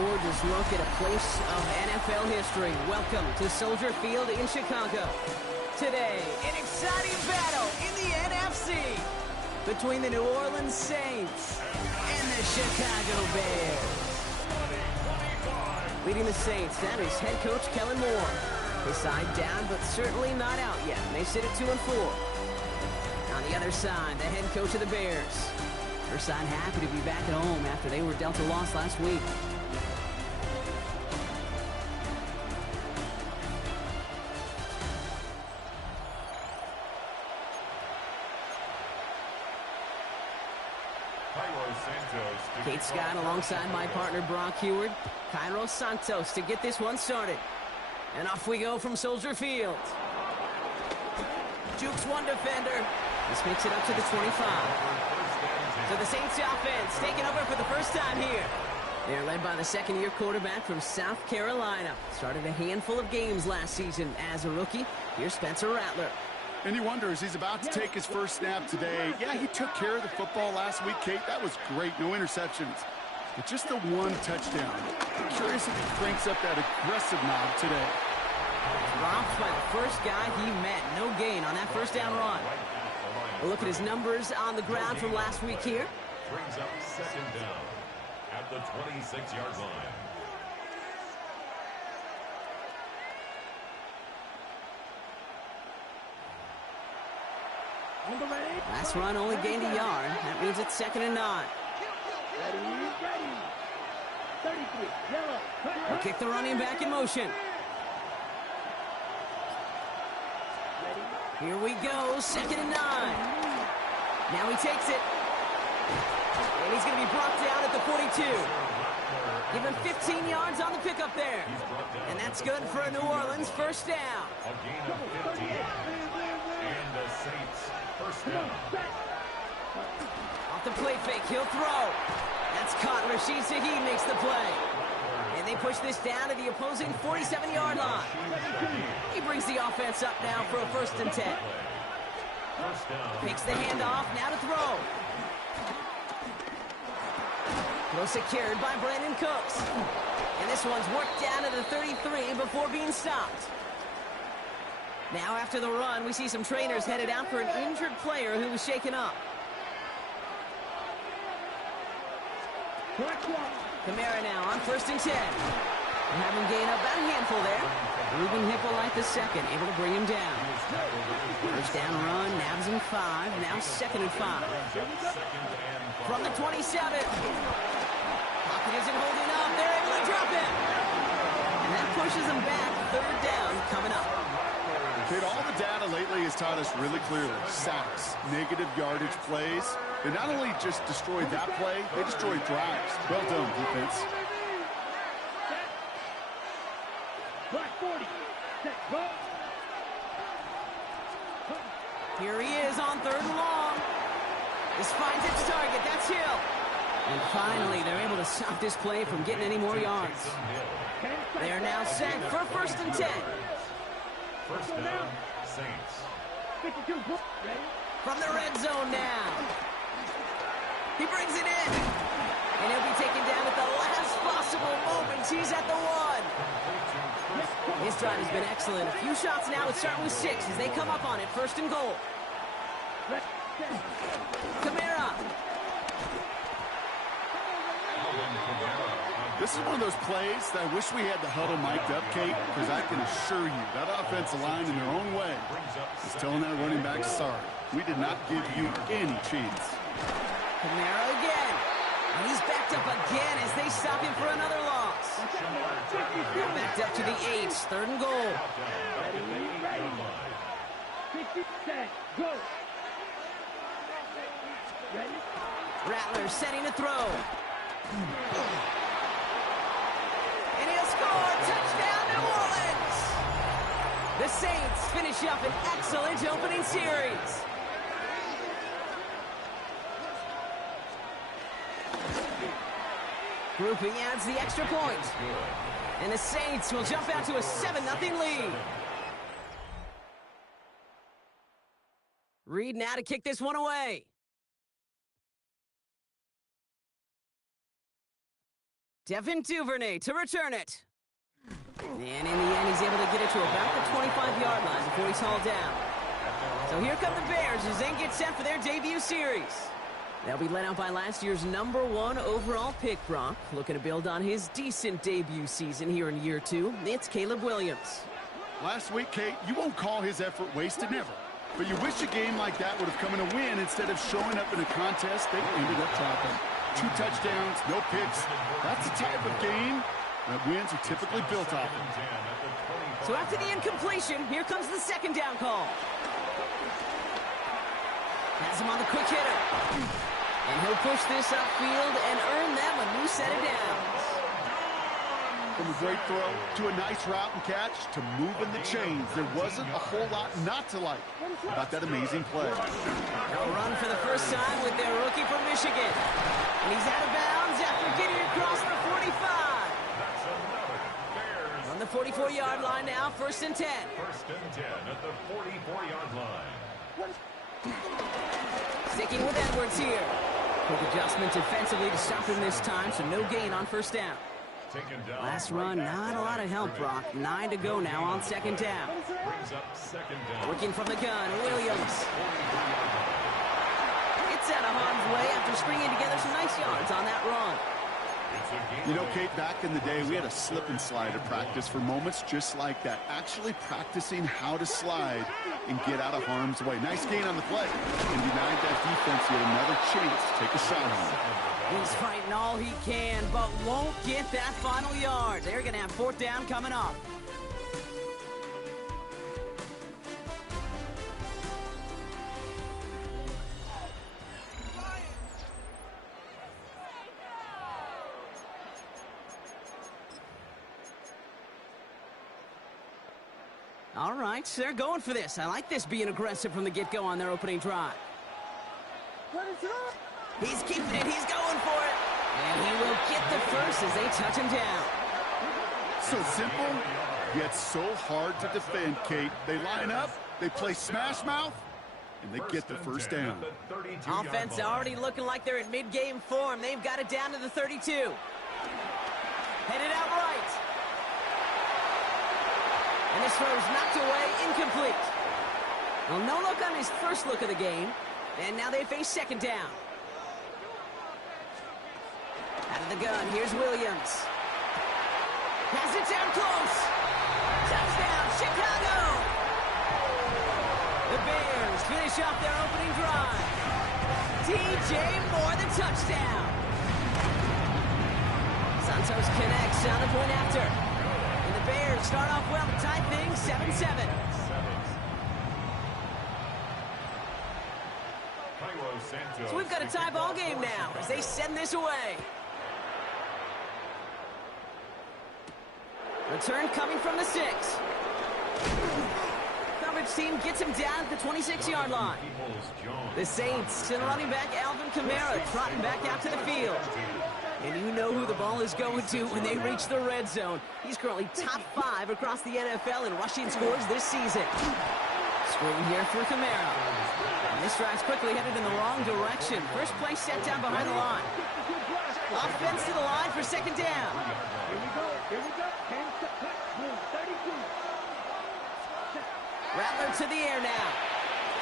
gorgeous look at a place of NFL history. Welcome to Soldier Field in Chicago. Today, an exciting battle in the NFC between the New Orleans Saints and the Chicago Bears. Leading the Saints, that is head coach Kellen Moore. His side down, but certainly not out yet. They sit at 2-4. On the other side, the head coach of the Bears. Their side happy to be back at home after they were dealt a loss last week. Kate Scott alongside my partner Brock Heward. Cairo Santos to get this one started. And off we go from Soldier Field. Jukes one defender. This makes it up to the 25. So the Saints offense taking over for the first time here. They're led by the second-year quarterback from South Carolina. Started a handful of games last season as a rookie. Here's Spencer Rattler. And he wonders, he's about to take his first snap today. Yeah, he took care of the football last week, Kate. That was great. No interceptions. But just the one touchdown. I'm curious if he cranks up that aggressive knob today. Dropped by the first guy he met. No gain on that first down run. A look at his numbers on the ground from last week here. Brings up second down at the 26-yard line. Last run only gained a yard. That means it's 2nd and 9. We'll kick the running back in motion. Here we go, 2nd and 9. Now he takes it. And he's going to be brought down at the 42. Give him 15 yards on the pickup there. And that's good for a New Orleans first down. A gain of 15. And the Saints first down. Off the play fake, he'll throw. That's caught. Rashid Shaheed makes the play. And they push this down to the opposing 47-yard line. He brings the offense up now for a 1st and 10. Picks the handoff, now to throw. Well secured by Brandon Cooks. And this one's worked down to the 33 before being stopped. Now after the run, we see some trainers headed out for an injured player who was shaken up. Kamara now on 1st and 10. We'll have him gain about a handful there. Ruben Hippolyte the second, able to bring him down. First down run, nabs him 5, now 2nd and 5. From the 27. Pocket isn't holding up, they're able to drop it. And that pushes him back, 3rd down coming up. Kate, all the data lately has taught us really clearly. Sacks, negative yardage plays. They not only just destroyed that play, they destroyed drives. Well done, defense. Here he is on 3rd and long. This finds its target. That's Hill. And finally, they're able to stop this play from getting any more yards. They are now set for 1st and 10. First down, Saints. From the red zone now. He brings it in. And he'll be taken down at the last possible moment. He's at the 1. His drive has been excellent. A few shots now. It's starting with 6 as they come up on it. 1st and goal. Kamara. This is one of those plays that I wish we had the huddle mic'd up, Kate, because I can assure you that offensive line in their own way is telling that running back, sorry, we did not give you any chance. Kamara again. And he's backed up again as they stop him for another loss. They're backed up to the 8. 3rd and goal. Rattler setting to throw. And he'll score. Touchdown, New Orleans. The Saints finish up an excellent opening series. Grouping adds the extra point. And the Saints will jump out to a 7-0 lead. Reed now to kick this one away. Devin Duvernay to return it. And in the end, he's able to get it to about the 25-yard line before he's hauled down. So here come the Bears as they get set for their debut series. They'll be led out by last year's #1 overall pick, Brock. Looking to build on his decent debut season here in year 2. It's Caleb Williams. Last week, Kate, you won't call his effort wasted, never. But you wish a game like that would have come in a win instead of showing up in a contest they ended up dropping. 2 touchdowns, no picks. That's the type of game that wins are typically built off of. So after the incompletion, here comes the second down call. Has him on the quick hitter. And he'll push this upfield and earn them a new set of downs. From a great throw to a nice route and catch to moving the chains, there wasn't a whole lot not to like about that amazing play. They'll run for the first time with their rookie from Michigan. And he's out of bounds after getting across the 45. On the 44-yard line now, 1st and 10. 1st and 10 at the 44-yard line. Sticking with Edwards here. Quick adjustment defensively to stop him this time, so no gain on 1st down. Last run, not a lot of help, Brock. 9 to go now on 2nd down. Brings up 2nd down. Working from the gun, Williams. It's out of harm's way after stringing together some nice yards on that run. You know, Kate, back in the day, we had a slip and slide at practice for moments just like that. Actually practicing how to slide and get out of harm's way. Nice gain on the play. And denied that defense yet another chance to take a shot on him. He's fighting all he can, but won't get that final yard. They're going to have 4th down coming up. All right, they're going for this. I like this being aggressive from the get-go on their opening drive. He's keeping it. He's going for it. And he will get the first as they touch him down. So simple, yet so hard to defend, Kate. They line up, they play smash mouth, and they get the first down. Offense already looking like they're in mid-game form. They've got it down to the 32. Headed out right. And this throw's knocked away, incomplete. Well, no look on his first look of the game. And now they face 2nd down. Out of the gun, here's Williams. Has it down close. Touchdown, Chicago! The Bears finish off their opening drive. DJ Moore, the touchdown. Santos connects on the point after. And the Bears start off well to tie things 7-7. So we've got a tie ball game now as they send this away. Return coming from the 6. Coverage team gets him down at the 26-yard line. The Saints send running back Alvin Kamara trotting back out to the field. And you know who the ball is going to when they reach the red zone. He's currently top 5 across the NFL in rushing scores this season. Screen here for Kamara. And this drive's quickly headed in the wrong direction. First play set down behind the line. Offense to the line for 2nd down. Rattler to the air now.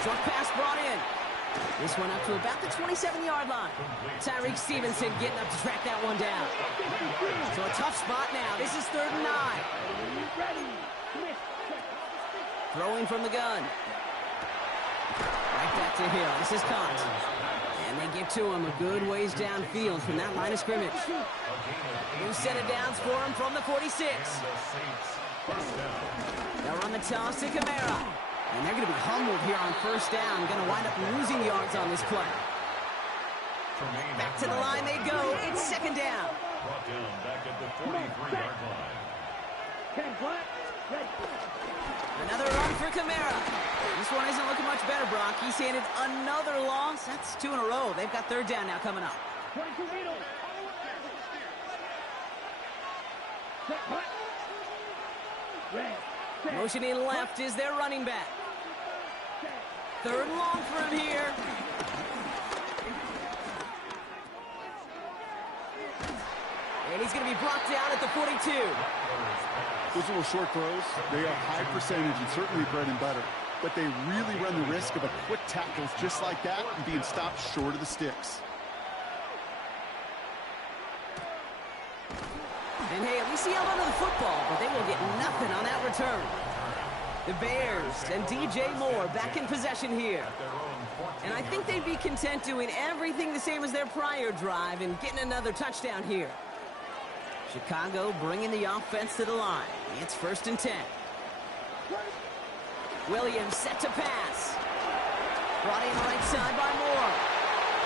Short pass brought in. This one up to about the 27-yard line. Tyreek Stevenson getting up to track that one down. So a tough spot now. This is 3rd and 9. Throwing from the gun. Right back to Hill. This is caught. And they get to him a good ways downfield from that line of scrimmage. New set of downs for him from the 46. They'll run the toss to Kamara. And they're going to be humbled here on 1st down. Going to wind up losing yards on this play. Back to the line they go. It's 2nd down. Brought down back at the 43-yard line. Another run for Kamara. This one isn't looking much better, Brock. He's handed another loss. That's 2 in a row. They've got 3rd down now coming up. Motioning left is their running back. 3rd and long for him here. And he's going to be brought down at the 42. Those little short throws, they are high percentage and certainly bread and butter. But they really run the risk of a quick tackle just like that and being stopped short of the sticks. And hey, at least he held onto the football, but they will get nothing on that return. The Bears and DJ Moore back in possession here. And I think they'd be content doing everything the same as their prior drive and getting another touchdown here. Chicago bringing the offense to the line. It's 1st and 10. Williams set to pass. Brought in right side by Moore.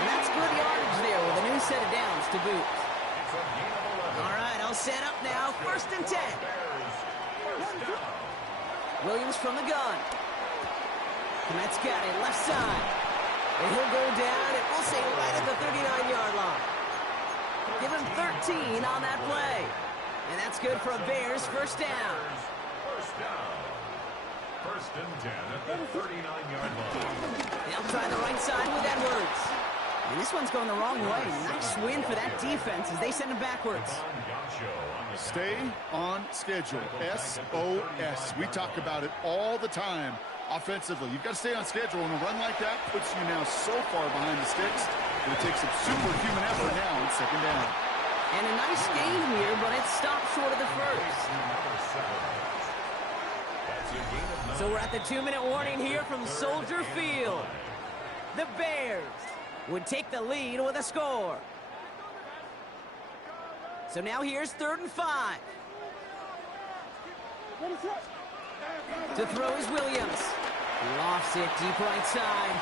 And that's good yardage there with a new set of downs to boot. All right, all set up now. 1st and 10. Williams from the gun. Komet's got it left side. And he'll go down, and we'll say right at the 39-yard line. Give him 13 on that play. And that's good for a Bears 1st down. 1st and 10 at the 39-yard line. They'll try the right side with Edwards. And this one's going the wrong way. Nice win for that defense as they send him backwards. Stay on schedule. SOS. We talk about it all the time offensively. You've got to stay on schedule, and a run like that puts you now so far behind the sticks. It takes some superhuman effort now on 2nd down. And a nice gain here, but it's stopped short of the 1st. So we're at the 2-minute warning here from Soldier Field. The Bears would take the lead with a score. So now here's 3rd and 5. To throw is Williams. Lofts it deep right side.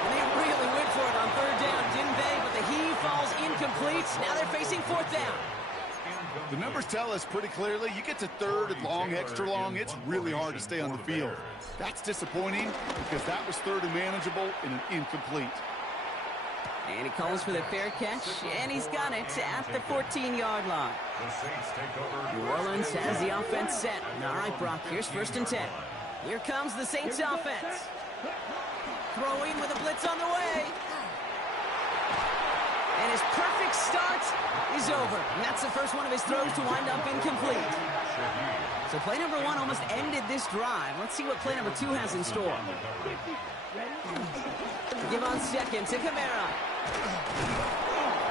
And they really went for it on 3rd down, didn't they? But the heave falls incomplete. Now they're facing 4th down. The numbers tell us pretty clearly, you get to 3rd and long, extra long, it's really hard to stay on the field. That's disappointing because that was 3rd and manageable and an incomplete. And he calls for the fair catch, and he's got it at the 14-yard line. New Orleans has the offense set. All right, Brock, here's 1st and 10. Here comes the Saints offense. Throwing with a blitz on the way. And his perfect start is over. And that's the first one of his throws to wind up incomplete. So play number 1 almost ended this drive. Let's see what play number 2 has in store. Give on 2nd to Kamara.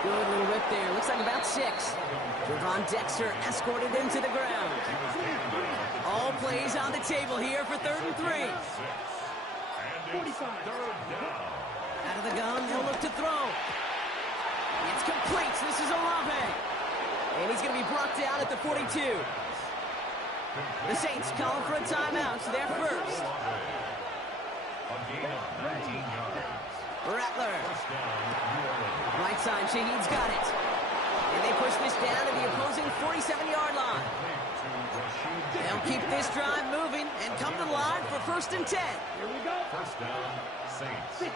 Good little whip there. Looks like about 6. Javon Dexter escorted him to the ground. All plays on the table here for 3rd and 3. Out of the gun, he'll look to throw. It's complete. This is Olave. And he's going to be brought down at the 42. The Saints calling for a timeout. They're first. Rattler. Right side, Shaheed's got it. And they push this down to the opposing 47-yard line. They'll keep this drive moving and come to the line for 1st and 10. Here we go. 1st down, Saints.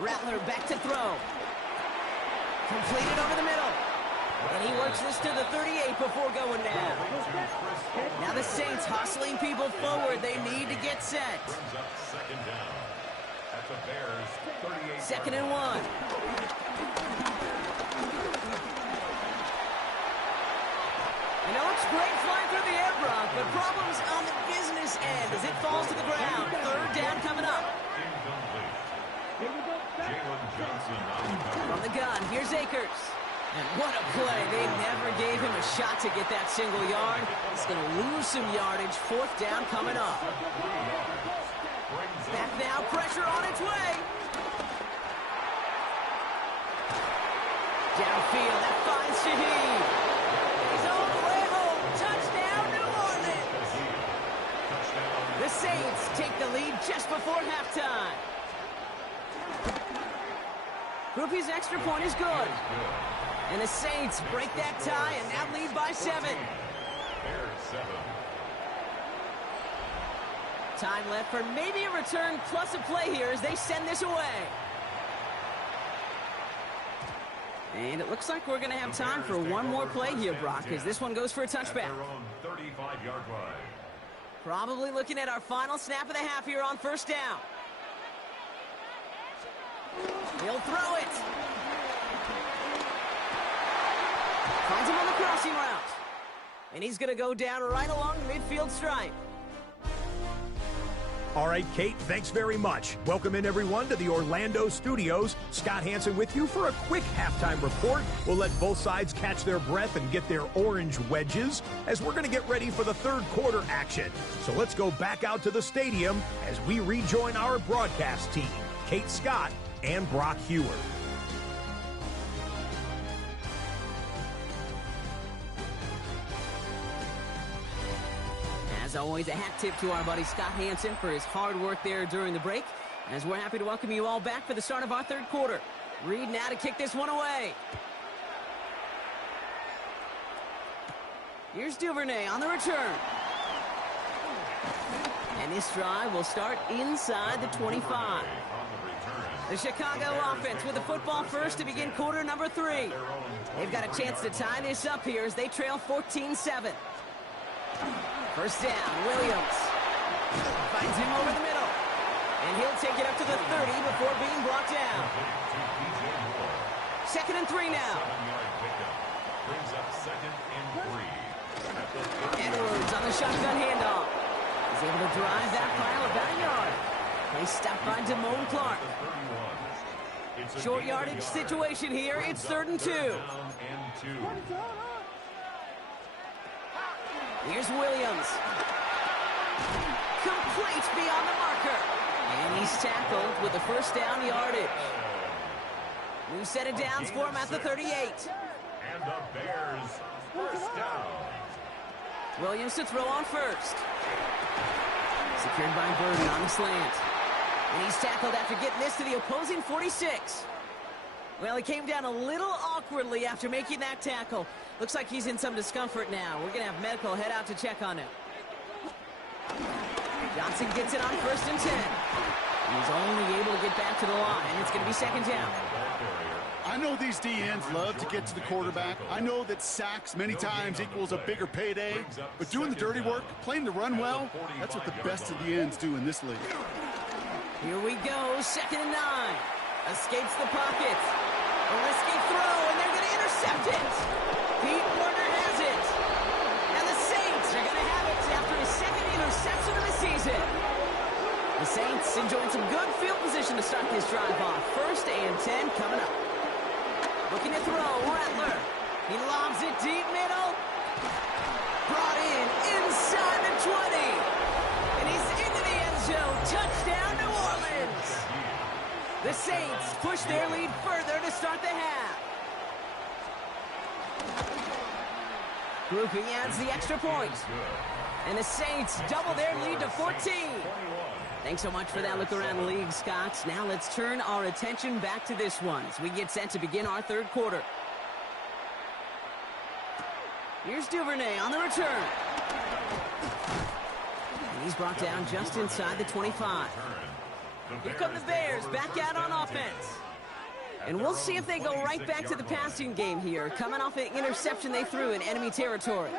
Rattler back to throw. Completed over the middle. And he works this to the 38 before going down. Now the Saints hustling people forward. They need to get set. 2nd down. At the Bears, 38. 2nd and 1. And it looks great flying through the air, Brock, but problems on the business end as it falls to the ground. 3rd down coming up. From the gun, here's Akers. And what a play. They never gave him a shot to get that single yard. He's going to lose some yardage. 4th down coming up. Back now, pressure on its way. Downfield, that finds Shaheed. He's all the way home. Touchdown, New Orleans. The Saints take the lead just before halftime. Groupie's extra point is good. And the Saints break that tie and now lead by 7. Bears 7. Time left for maybe a return plus a play here as they send this away. And it looks like we're going to have time for one more play here, Brock, as this one goes for a touchback. 35-yard line. Probably looking at our final snap of the half here on 1st down. He'll throw it. crossing route. And he's going to go down right along the midfield stripe. All right, Kate, thanks very much. Welcome in, everyone, to the Orlando studios. Scott Hansen with you for a quick halftime report. We'll let both sides catch their breath and get their orange wedges as we're going to get ready for the third quarter action. So let's go back out to the stadium as we rejoin our broadcast team, Kate Scott and Brock Hewer. As always, a hat tip to our buddy Scott Hansen for his hard work there during the break, as we're happy to welcome you all back for the start of our third quarter. Reed now to kick this one away. Here's Duvernay on the return. And this drive will start inside the 25. The Chicago offense with the football first to begin quarter number 3. They've got a chance to tie this up here as they trail 14-7. First down, Williams finds him over the middle, and he'll take it up to the 30 before being brought down. 2nd and 3 now. Edwards on the shotgun handoff. He's able to drive that pile about a yard. They stop by Damone Clark. Short yardage situation here. It's 3rd and 2. Here's Williams. Complete beyond the marker. And he's tackled with the first down yardage. New set of downs for him at the 38. And the Bears first down. Williams to throw on first. Secured by Burden on the slant. And he's tackled after getting this to the opposing 46. Well, he came down a little awkwardly after making that tackle. Looks like he's in some discomfort now. We're going to have medical head out to check on him. Johnson gets it on 1st and 10. He's only able to get back to the line. It's going to be 2nd down. I know these DNs love to get to the quarterback. I know that sacks many times equals a bigger payday. But doing the dirty work, playing the run well, that's what the best of the ends do in this league. Here we go, 2nd and 9. Escapes the pocket. A risky throw, and they're going to intercept it. Pete Warner has it. And the Saints are going to have it after his 2nd interception of the season. The Saints enjoying some good field position to start this drive off. 1st and 10 coming up. Looking to throw, Rattler. He lobs it deep middle. Brought in inside the 20. And he's into the end zone. Touchdown, New Orleans. The Saints push their lead further to start the half. Groupie adds the extra point. And the Saints double their lead to 14. Thanks so much for that look around the league, Scott. Now let's turn our attention back to this one as we get set to begin our third quarter. Here's Duvernay on the return. And he's brought down just inside the 25. Here come the Bears back out on offense. And we'll see if they go right back to the passing game here, coming off an interception they threw in enemy territory.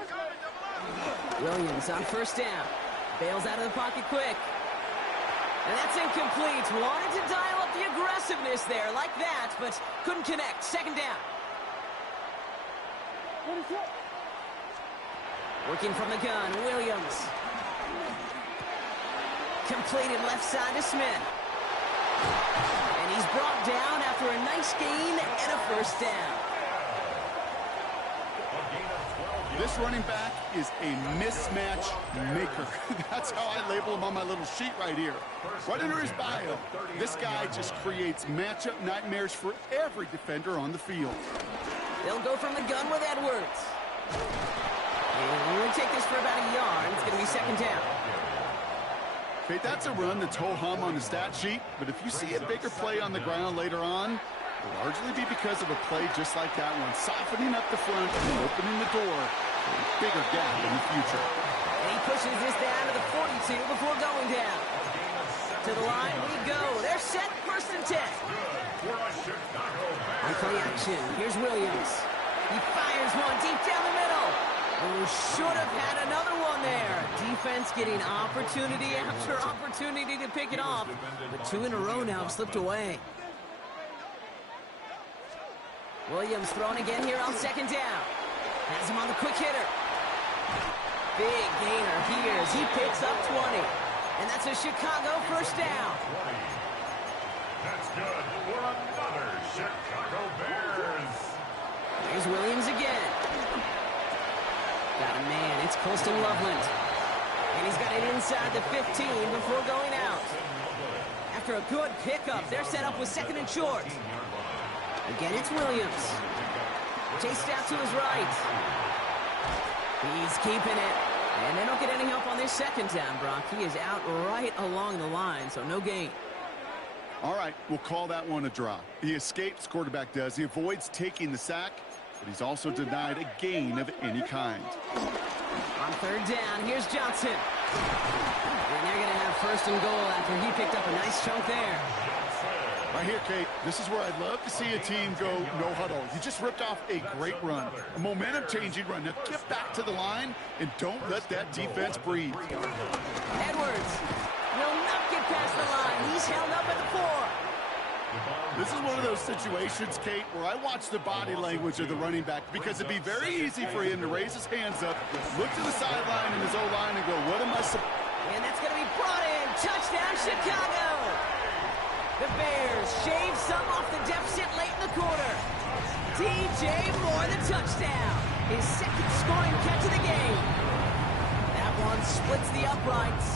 Williams on 1st down. Bails out of the pocket quick. And that's incomplete. Wanted to dial up the aggressiveness there like that, but couldn't connect. 2nd down. Working from the gun, Williams. Completed left side to Smith. And he's brought down after a nice gain and a 1st down. This running back is a mismatch maker. That's how I label him on my little sheet right here. Right under his bio, this guy just creates matchup nightmares for every defender on the field. They'll go from the gun with Edwards. And we'll take this for about a yard. It's going to be 2nd down. Okay, that's a run that's ho-hum on the stat sheet, but if you see a bigger play on the ground later on, it'll largely be because of a play just like that one, softening up the front and opening the door for a bigger gap in the future. And he pushes this down to the 42 before going down. To the line we go. They're set, 1st and 10. On play action, here's Williams. He fires one deep down the middle. Oh, should have had another one there. Defense getting opportunity after opportunity to pick it off. But 2 in a row now have slipped away. Williams throwing again here on 2nd down. Has him on the quick hitter. Big gainer here as he picks up 20. And that's a Chicago first down. That's good for another Chicago Bears. Here's Williams again. Got a man. It's Colston Loveland. And he's got it inside the 15 before going out. After a good pickup, they're set up with second and short. Again, it's Williams. Chased out to his right. He's keeping it. And they don't get any help on this second down, Brock. He is out right along the line, so no gain. All right, we'll call that one a draw. He escapes, quarterback does. He avoids taking the sack, but he's also denied a gain of any kind. On third down, here's Johnson. And they're going to have first and goal after he picked up a nice chunk there. Right here, Kate, this is where I'd love to see a team go no huddle. You just ripped off a great run, a momentum-changing run. Now get back to the line and don't let that defense breathe. Edwards will not get past the line. He's held up at the 4. This is one of those situations, Kate, where I watch the body language of the running back because it'd be very easy for him to raise his hands up, look to the sideline in his O-line and go, what am I supposed to... And that's going to be brought in. Touchdown, Chicago. The Bears shave some off the deficit late in the quarter. DJ Moore, the touchdown. His second scoring catch of the game. That one splits the uprights.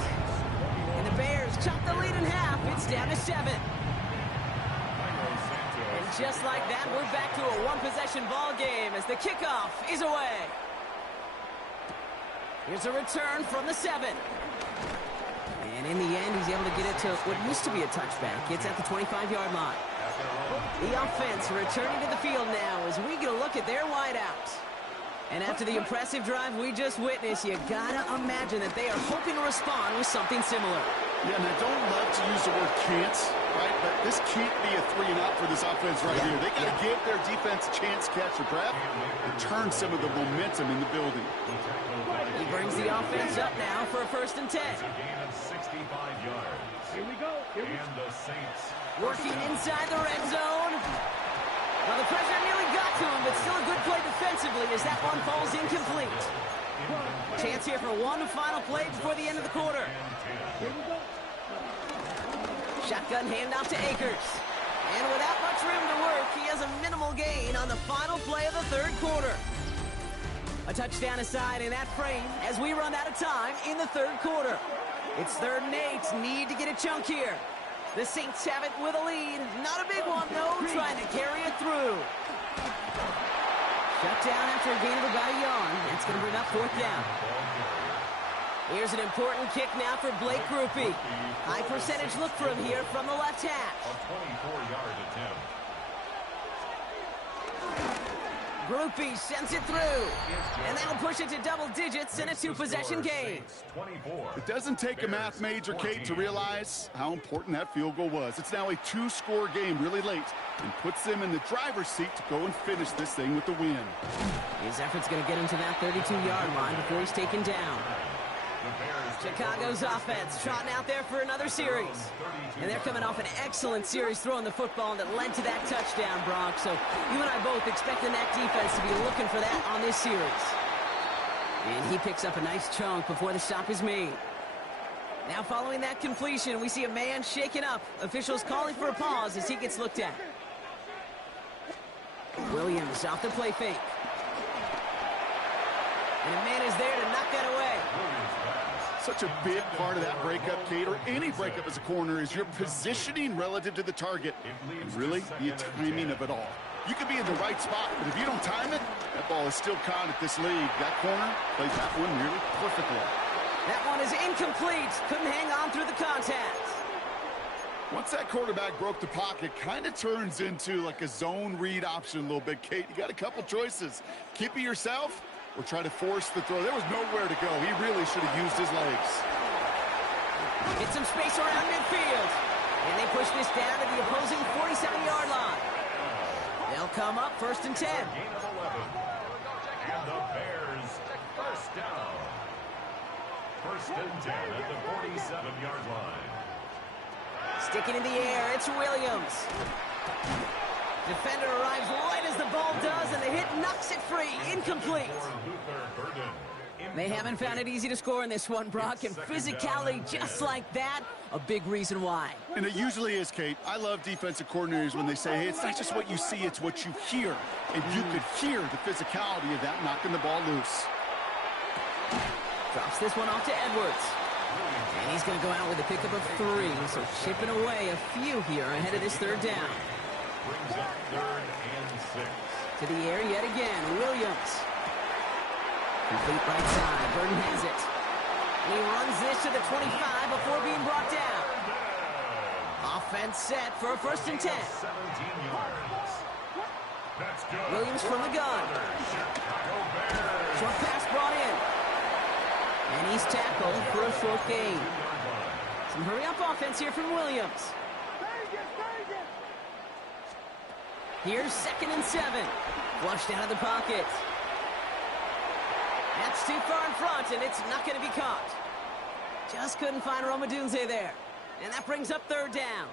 And the Bears chop the lead in half. It's down to 7. And just like that, we're back to a one-possession ball game as the kickoff is away. Here's a return from the 7. And in the end, he's able to get it to what used to be a touchback. It's at the 25-yard line. The offense returning to the field now as we get a look at their wideouts. And after the impressive drive we just witnessed, you gotta imagine that they are hoping to respond with something similar. Yeah, and I don't love to use the word can't, right? But this can't be a 3-and-out for this offense right here. They gotta give their defense a chance to catch their breath and turn some of the momentum in the building. He brings the offense up now for a first and 10. It's a gain of 65 yards. Here we go. And the Saints Working inside the red zone. Well, the pressure nearly got to him, but still a good play defensively as that one falls incomplete. Chance here for one final play before the end of the quarter. Shotgun handoff to Akers. And without much room to work, he has a minimal gain on the final play of the third quarter. A touchdown aside in that frame as we run out of time in the third quarter. It's 3rd and 8. Need to get a chunk here. The Saints have it with a lead. Not a big one, though, trying to carry it through. Shut down after a gain of about a yard. That's going to bring up 4th down. Here's an important kick now for Blake Grupe. High percentage look for him here from the left hash. a 24-yard attempt. Grupe sends it through. And that'll push it to double digits in a 2-possession game. It doesn't take a math major, Kate, to realize how important that field goal was. It's now a 2-score game really late and puts them in the driver's seat to go and finish this thing with the win. His effort's going to get him to that 32-yard line before he's taken down. Chicago's offense trotting out there for another series. And they're coming off an excellent series throwing the football that led to that touchdown, Brock. So you and I both expecting that defense to be looking for that on this series. And he picks up a nice chunk before the stop is made. Now following that completion, we see a man shaken up. Officials calling for a pause as he gets looked at. Williams off the play fake. And a man is there to knock that away. Such a big part of that breakup, Kate, or any breakup as a corner, is your positioning relative to the target. And really, the timing of it all. You could be in the right spot, but if you don't time it, that ball is still caught at this league. That corner played that one nearly perfectly. That one is incomplete. Couldn't hang on through the contact. Once that quarterback broke the pocket, kind of turns into like a zone read option a little bit, Kate. You got a couple choices. Keep it yourself or try to force the throw. There was nowhere to go. He really should have used his legs. Get some space around midfield. And they push this down to the opposing 47-yard line. They'll come up 1st and 10. Gain of 11. And the Bears first down. 1st and 10 at the 47-yard line. Sticking in the air, it's Williams. Defender arrives right as the ball does, and the it, knocks it free, incomplete. They haven't found it easy to score in this one, Brock, and physicality just like that, a big reason why. And it usually is, Kate. I love defensive coordinators when they say, hey, it's not just what you see, it's what you hear. And you could hear the physicality of that knocking the ball loose. Drops this one off to Edwards. And he's going to go out with a pickup of 3, so chipping away a few here ahead of this third down. Brings up 3rd and 6. To the air yet again, Williams. Complete right side, Burton has it. And he runs this to the 25 before being brought down. Offense set for a 1st and 10. 17 yards. That's good. Williams from the gun. Short pass brought in. And he's tackled for a short gain. Some hurry-up offense here from Williams. Here's 2nd and 7. Flushed out of the pocket. That's too far in front, and it's not going to be caught. Just couldn't find Romadunze there. And that brings up 3rd down.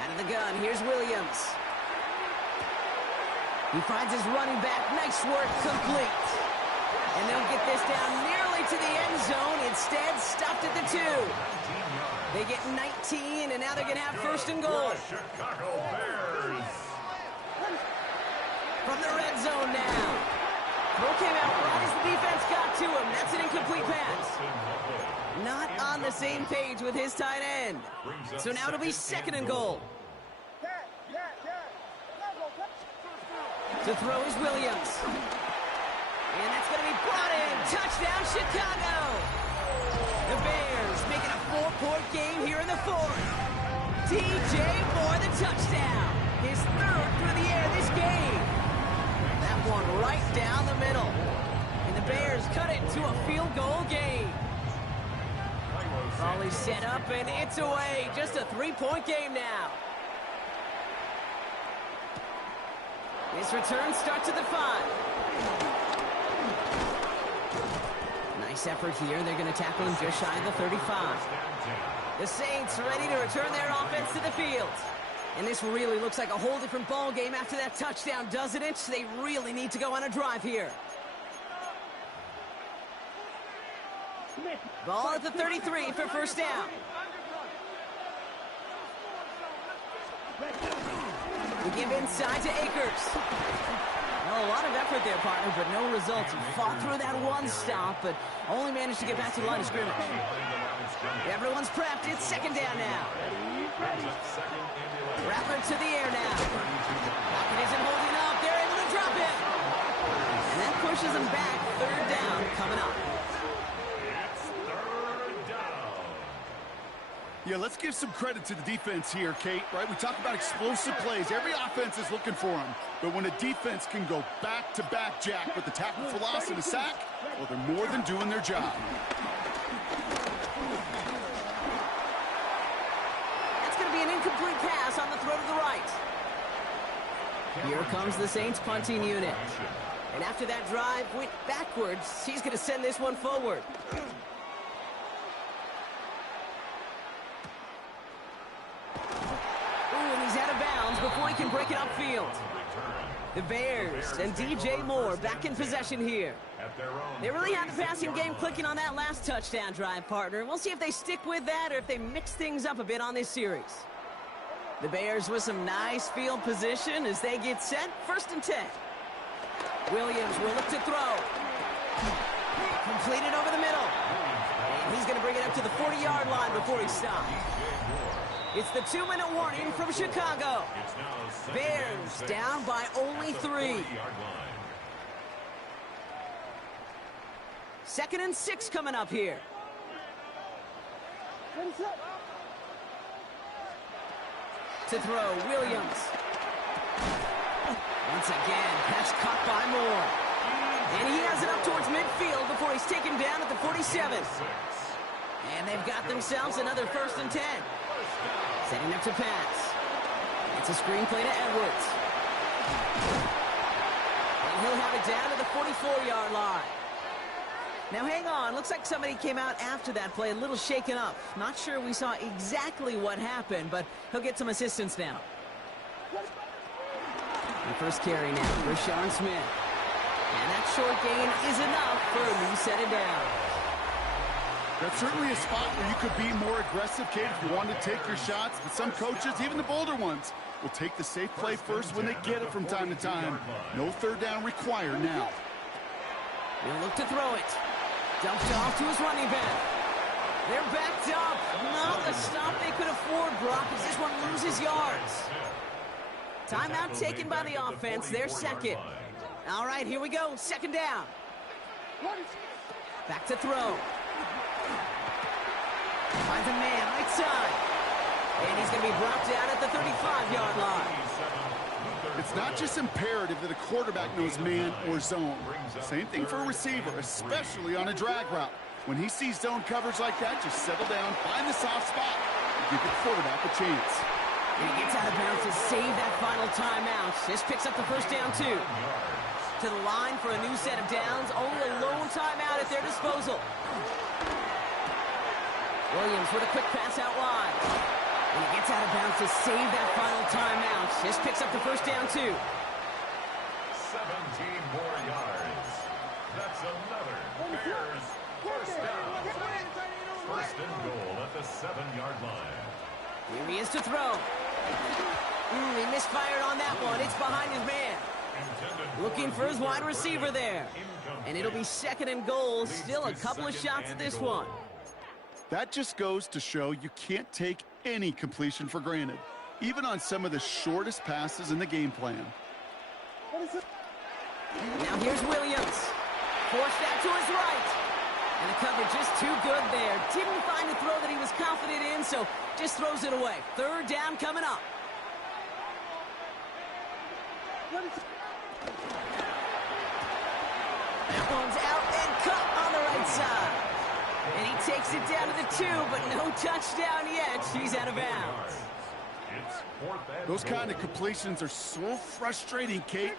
Out of the gun, here's Williams. He finds his running back. Nice work, complete. And they'll get this down nearly to the end zone. Instead, stopped at the 2. They get 19, and now they're going to have 1st and goal. Chicago Bears. From the red zone now. Throw came out right as the defense got to him. That's an incomplete pass. Not on the same page with his tight end. So now it'll be 2nd and goal. To throw is Williams. And that's going to be brought in. Touchdown, Chicago. The Bears making a 4-point game here in the 4th. DJ Moore, the touchdown. His 3rd through the air this game. That one right down the middle. And the Bears cut it to a field goal game. Ball is set up, and it's away. Just a 3-point game now. This return starts at the 5. Nice effort here. They're going to tackle him just shy of the 35. The Saints ready to return their offense to the field. And this really looks like a whole different ball game after that touchdown, doesn't it? They really need to go on a drive here. Ball at the 33 for 1st down. We give inside to Akers. Well, a lot of effort there, partner, but no results. He fought through that one stop, but only managed to get back to the line of scrimmage. Everyone's prepped. It's 2nd down now. Rattler to the air now. Pocket isn't holding up. They're able to drop it. And that pushes him back. 3rd down coming up. Yeah, let's give some credit to the defense here, Kate, right? We talk about explosive plays. Every offense is looking for them. But when a defense can go back-to-back, Jack, with the tackle for loss and a sack, well, they're more than doing their job. That's going to be an incomplete pass on the throw to the right. Here comes the Saints punting unit. And after that drive went backwards, he's going to send this one forward. Before he can break it upfield. The Bears and DJ Moore back in possession here. They really had the passing game clicking on that last touchdown drive, partner. We'll see if they stick with that or if they mix things up a bit on this series. The Bears with some nice field position as they get set. 1st and 10. Williams will look to throw. Completed over the middle. And he's going to bring it up to the 40-yard line before he stops. It's the 2-minute warning from Chicago. Bears down by only 3. 2nd and 6 coming up here. To throw, Williams. Once again, catch caught by Moore. And he has it up towards midfield before he's taken down at the 47. And they've got themselves another 1st and 10. Setting up to pass. It's a screen play to Edwards. And he'll have it down to the 44-yard line. Now hang on, looks like somebody came out after that play a little shaken up. Not sure we saw exactly what happened, but he'll get some assistance now. The first carry now, Rashawn Smith. And that short gain is enough for a new set of downs. That's certainly a spot where you could be more aggressive, Kate, if you want to take your shots. But some coaches, even the bolder ones, will take the safe play first when they get it from time to time. No third down required now. He'll look to throw it. Dumped off to his running back. They're backed up. Not a stop they could afford, Brock, as this one loses yards. Timeout taken by the offense. They're second. All right, here we go. Second down. Back to throw. Finds a man right side. And he's going to be brought down at the 35-yard line. It's not just imperative that a quarterback knows man or zone. Same thing for a receiver, especially on a drag route. When he sees zone coverage like that, just settle down, find the soft spot, and give the quarterback a chance. And he gets out of bounds to save that final timeout. This picks up the first down, too. To the line for a new set of downs. Only a lone timeout at their disposal. Williams with a quick pass out wide. And he gets out of bounds to save that final timeout. This picks up the first down, too. 17 more yards. That's another Bears first down. First and goal at the 7-yard line. Here he is to throw. He misfired on that one. It's behind his man. Looking for his wide receiver there. And it'll be second and goal. Still a couple of shots at this one. That just goes to show you can't take any completion for granted, even on some of the shortest passes in the game plan. Now here's Williams. Forced that to his right. And the coverage just too good there. Didn't find a throw that he was confident in, so just throws it away. Third down coming up. That one's out and cut on the right side. And he takes it down to the 2, but no touchdown yet. He's out of bounds. Those kind of completions are so frustrating, Kate.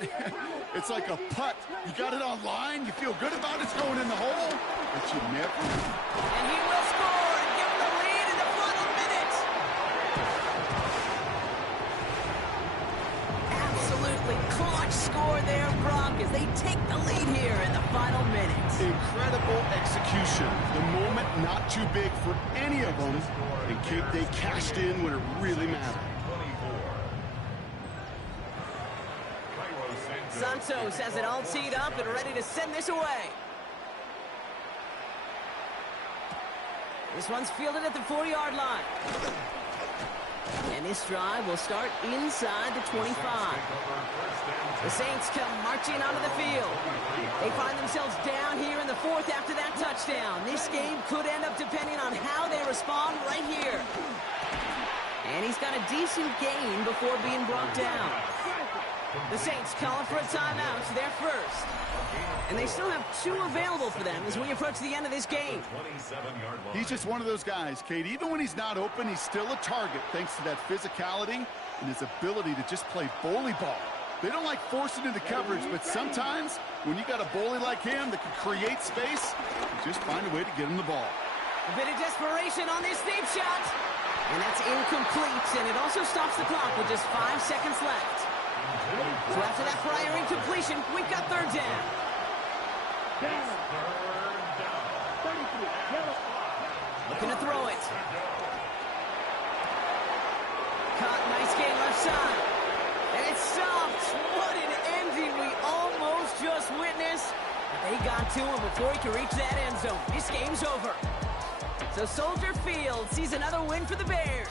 It's like a putt. You got it on line, you feel good about it's going in the hole, but you never. And he will score and give him the lead in the final minute. Absolutely clutch score there, Brock, as they take the lead here in the final minute. Incredible execution. The moment not too big for any of them. And Kate, they cashed in when it really mattered. Santos has it all teed up and ready to send this away. This one's fielded at the 4-yard line. And this drive will start inside the 25. The Saints come marching onto the field. They find themselves down here in the 4th after that touchdown. This game could end up depending on how they respond right here. And he's got a decent gain before being brought down. The Saints calling for a timeout, so they're first. And they still have 2 available for them as we approach the end of this game. He's just one of those guys, Kate. Even when he's not open, he's still a target thanks to that physicality and his ability to just play bully ball. They don't like forcing into coverage, but sometimes when you got a bully like him that can create space, you just find a way to get him the ball. A bit of desperation on this deep shot. And that's incomplete, and it also stops the clock with just 5 seconds left. So after that prior incompletion, we've got third down. Looking to throw it. Caught, nice gain left side. And it's stopped. What an ending we almost just witnessed. They got to him before he could reach that end zone. This game's over. So Soldier Field sees another win for the Bears.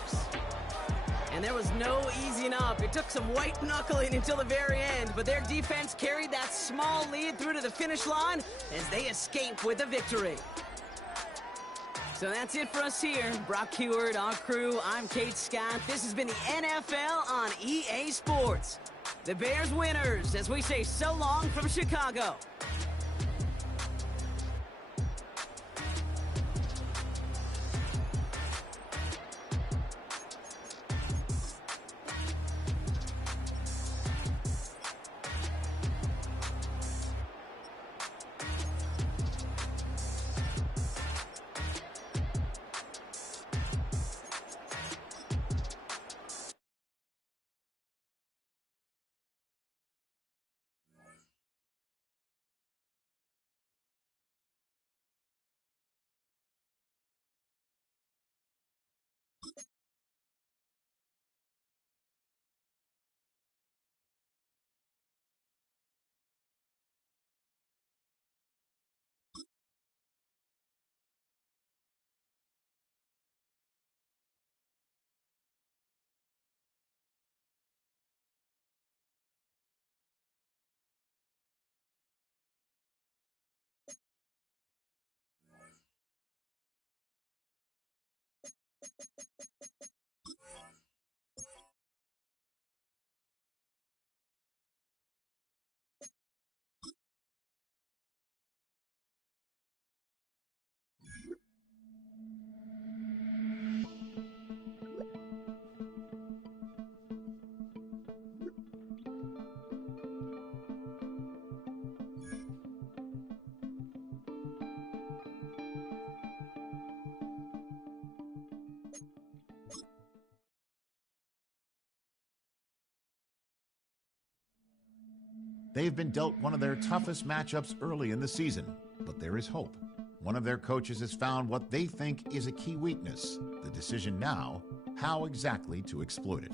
And there was no easing up. It took some white knuckling until the very end, but their defense carried that small lead through to the finish line as they escape with a victory. So that's it for us here. Brock Heward, our crew, I'm Kate Scott. This has been the NFL on EA Sports. The Bears winners, as we say so long from Chicago. They've been dealt one of their toughest matchups early in the season, but there is hope. One of their coaches has found what they think is a key weakness. The decision now, how exactly to exploit it.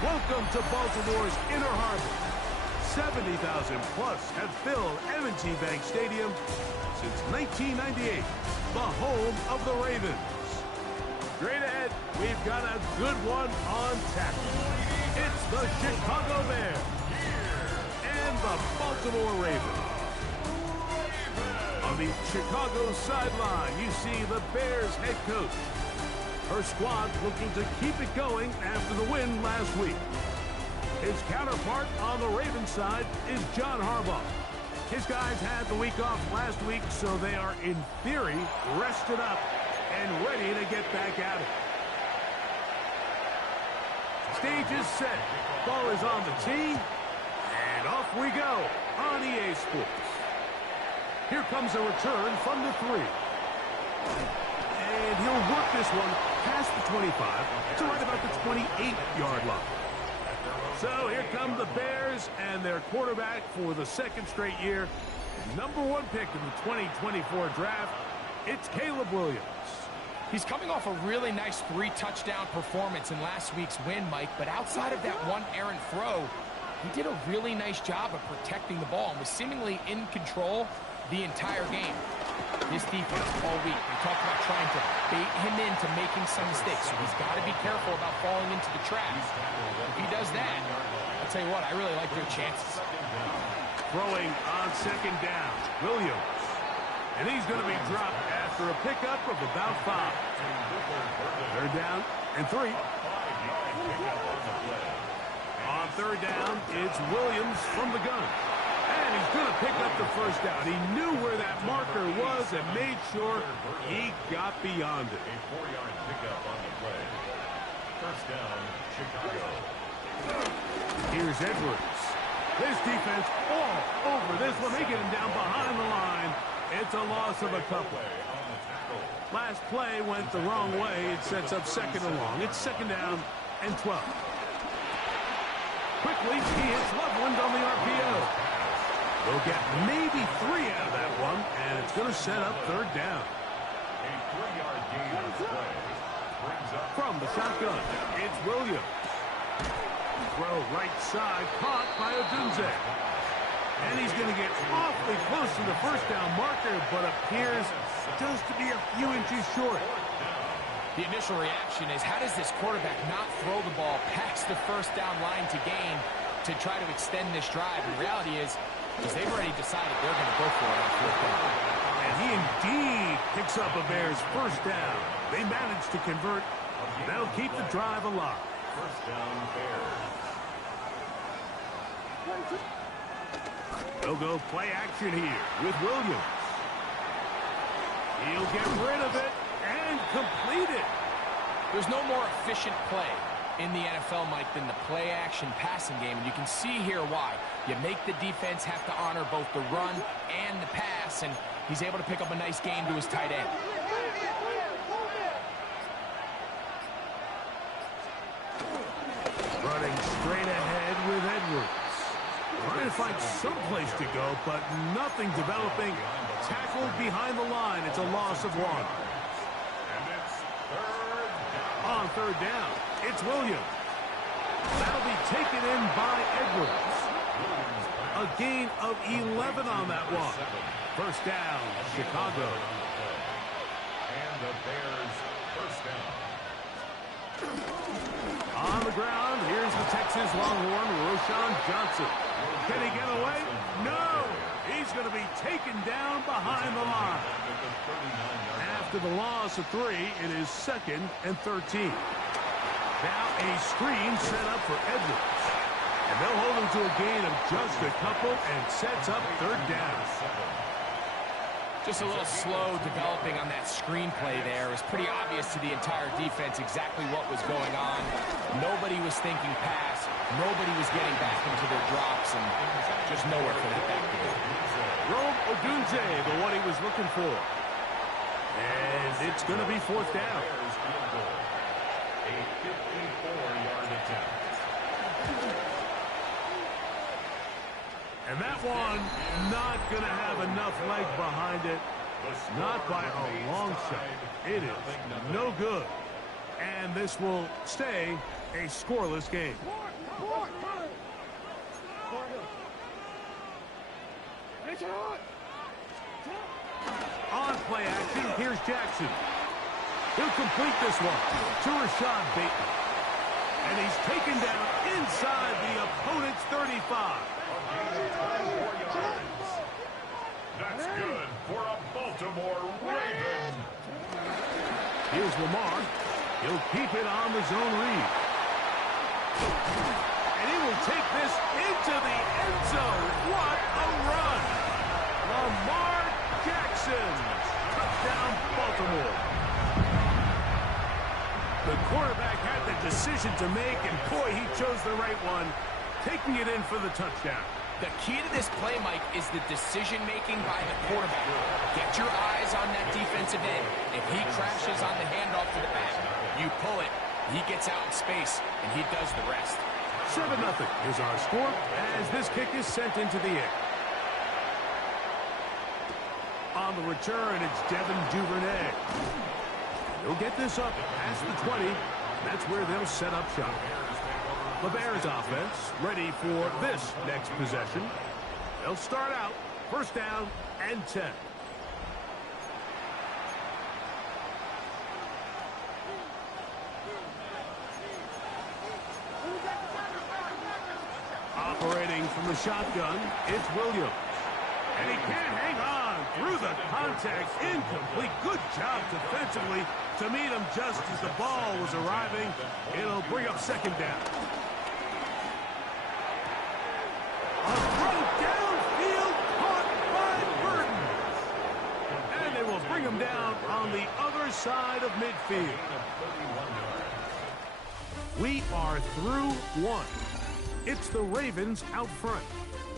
Welcome to Baltimore's Inner Harbor. 70,000 plus have filled M&T Bank Stadium since 1998, the home of the Ravens. Straight ahead, we've got a good one on tap. It's the Chicago Bears and the Baltimore Ravens. On the Chicago sideline, you see the Bears head coach. Her squad looking to keep it going after the win last week. His counterpart on the Ravens side is John Harbaugh. His guys had the week off last week, so they are, in theory, rested up and ready to get back at it. Stage is set. Ball is on the tee, and off we go on EA Sports. Here comes a return from the 3. And he'll work this one past the 25 to right about the 28-yard line. So here come the Bears and their quarterback for the second straight year. Number 1 pick in the 2024 draft, it's Caleb Williams. He's coming off a really nice 3-touchdown performance in last week's win, Mike, but outside of that one errant throw, he did a really nice job of protecting the ball and was seemingly in control the entire game. This defense all week, we talked about trying to bait him into making some mistakes, so he's got to be careful about falling into the trap. If he does that, I'll tell you what, I really like their chances. Throwing on second down, Williams. And he's going to be dropped after a pickup of about 5. Third down and 3. On third down, it's Williams from the gun. And he's going to pick up the first down. He knew where that marker was and made sure he got beyond it. A 4-yard pickup on the play. First down, Chicago. Here's Edwards. This defense all over this one. They get him down behind the line. It's a loss of a couple. Last play went the wrong way. It sets up second and long. It's second down and 12. Quickly, he hits Loveland on the RPO. They'll get maybe 3 out of that one, and it's going to set up third down. 3-yard gain on the play. Brings up From the shotgun, it's Williams. Throw right side, caught by Odunze. And he's going to get awfully close to the first down marker, but appears just to be a few inches short. The initial reaction is, how does this quarterback not throw the ball past the first down line to gain to try to extend this drive? And the reality is they've already decided they're going to go for it on fourth down. And he indeed picks up a Bears first down. They managed to convert. That'll keep the drive alive. first down Bears. They'll go play action here with Williams. He'll get rid of it and complete it. There's no more efficient play in the NFL, Mike, than the play-action passing game. And you can see here why. You make the defense have to honor both the run and the pass, and he's able to pick up a nice gain to his tight end. Running straight ahead with Edwards. Trying to find some place to go, but nothing developing. Tackled behind the line. It's a loss of 1. And it's third down. On third down, it's Williams. That'll be taken in by Edwards. A gain of 11 on that one. First down, Chicago. And the Bears first down. On the ground, here's the Texas Longhorn, Roschon Johnson. Can he get away? No! He's going to be taken down behind the line. After the loss of 3, it is 2nd and 13. Now a screen set up for Edwards. And they'll hold him to a gain of just a couple and sets up third down. Just a little slow developing on that screenplay there. It was pretty obvious to the entire defense exactly what was going on. Nobody was thinking pass. Nobody was getting back into their drops, and just nowhere for that back to go. Rome Odunze, the one he was looking for. And it's going to be fourth down. Bears field goal. A 54-yard attempt. And that one not going to have enough leg behind it. Not by a long shot. It is no good. And this will stay a scoreless game. On play action, here's Jackson. He'll complete this one to Rashad Bateman. And he's taken down inside the opponent's 35. That's good for a Baltimore Raven. Here's Lamar. He'll keep it on the zone read. And he will take this into the end zone. What a run! Lamar Jackson. Touchdown, Baltimore. The quarterback had the decision to make, and boy, he chose the right one, taking it in for the touchdown. The key to this play, Mike, is the decision-making by the quarterback. Get your eyes on that defensive end. If he crashes on the handoff to the back, you pull it, he gets out in space, and he does the rest. 7-0 is our score as this kick is sent into the air. On the return, it's Devin Duvernay. He'll get this up past the 20. That's where they'll set up shop. The Bears offense ready for this next possession. They'll start out first down and 10. Operating from the shotgun, it's Williams. And he can't hang on through the contact. Incomplete. Good job defensively to meet him just as the ball was arriving. It'll bring up second down. A throw downfield caught by Burton. And they will bring him down on the other side of midfield. We are through one. It's the Ravens out front.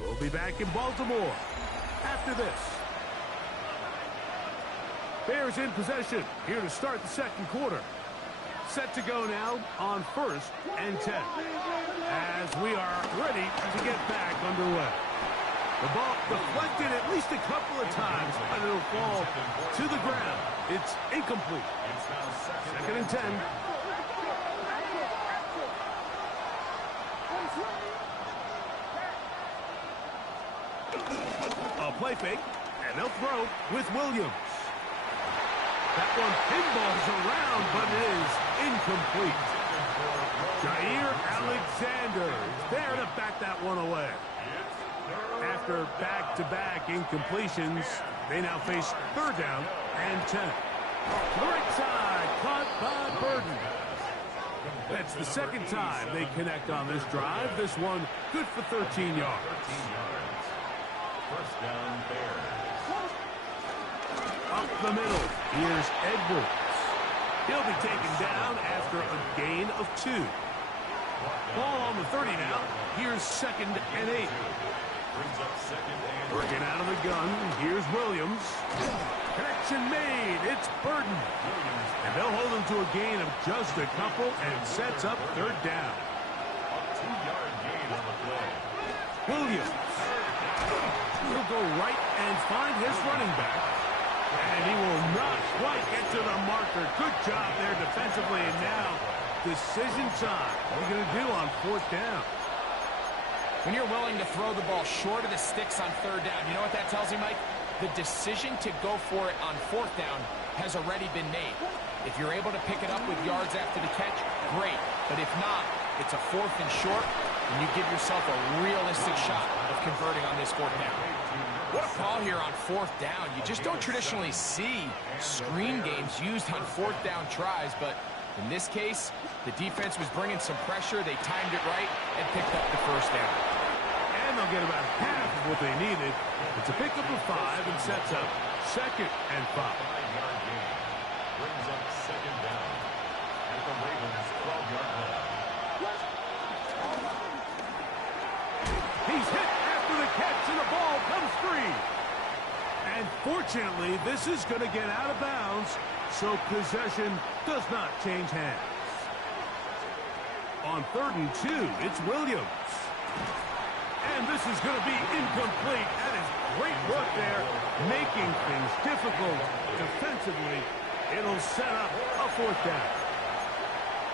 We'll be back in Baltimore after this. Bears in possession here to start the second quarter. Set to go now on first and 10 as we are ready to get back underway. The ball deflected at least a couple of times, but it'll fall to the ground. It's incomplete. Second and 10. A play fake, and they'll throw with Williams. That one pinballs around, but it is incomplete. Jair Alexander is there to back that one away. After back-to-back incompletions, they now face third down and 10. To the right side, caught by Burden. That's the second time they connect on this drive. This one good for 13 yards. First down, Bears. Up the middle, here's Edwards. He'll be taken down after a gain of 2. Ball on the 30 now. Here's second and 8. Working out of the gun, here's Williams. Connection made, it's Burden. And they'll hold him to a gain of just a couple and sets up third down. A 2-yard gain on the play. Williams. He'll go right and find his running back. And he will not quite get to the marker. Good job there defensively. And now, decision time. What are you going to do on fourth down? When you're willing to throw the ball short of the sticks on third down, you know what that tells you, Mike? The decision to go for it on fourth down has already been made. If you're able to pick it up with yards after the catch, great. But if not, it's a fourth and short, and you give yourself a realistic shot of converting on this fourth down. What a call here on fourth down. You just don't traditionally see screen games used on fourth down tries, but in this case, the defense was bringing some pressure. They timed it right and picked up the first down. And they'll get about half of what they needed. It's a pickup of 5 and sets up second and 5. 5-yard gain. Brings up second down. At the Ravens' 12-yard line. He's hit after the catch, and the ball comes free. And fortunately, this is going to get out of bounds, so possession does not change hands. On 3rd and 2, it's Williams. And this is going to be incomplete. That is great work there, making things difficult defensively. It'll set up a fourth down.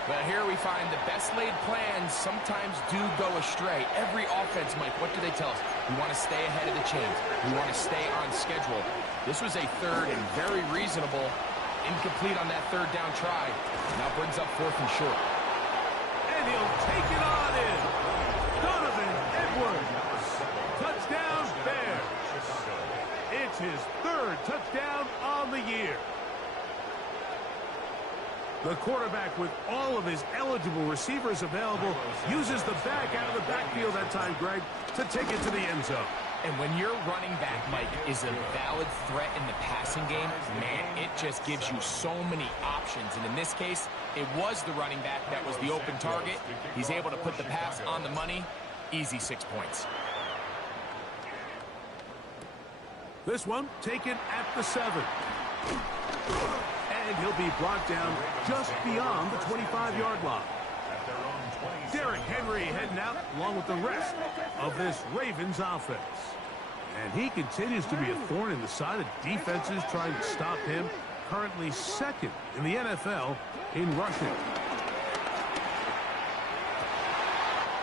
Well, here we find the best laid plans sometimes do go astray. Every offense, Mike, what do they tell us? We want to stay ahead of the chains. We want to stay on schedule. This was a third and very reasonable, incomplete on that third down try. Now brings up fourth and short. And he'll take it on in. Donovan Edwards. Touchdown, Bears. It's his 3rd touchdown on the year. The quarterback, with all of his eligible receivers available, uses the back out of the backfield that time, Greg, to take it to the end zone. And when your running back, Mike, is a valid threat in the passing game, man, it just gives you so many options. And in this case, it was the running back that was the open target. He's able to put the pass on the money. Easy 6 points. This one taken at the 7. And he'll be brought down just beyond the 25-yard line. Derrick Henry heading out along with the rest of this Ravens offense. And he continues to be a thorn in the side of defenses trying to stop him. Currently 2nd in the NFL in rushing.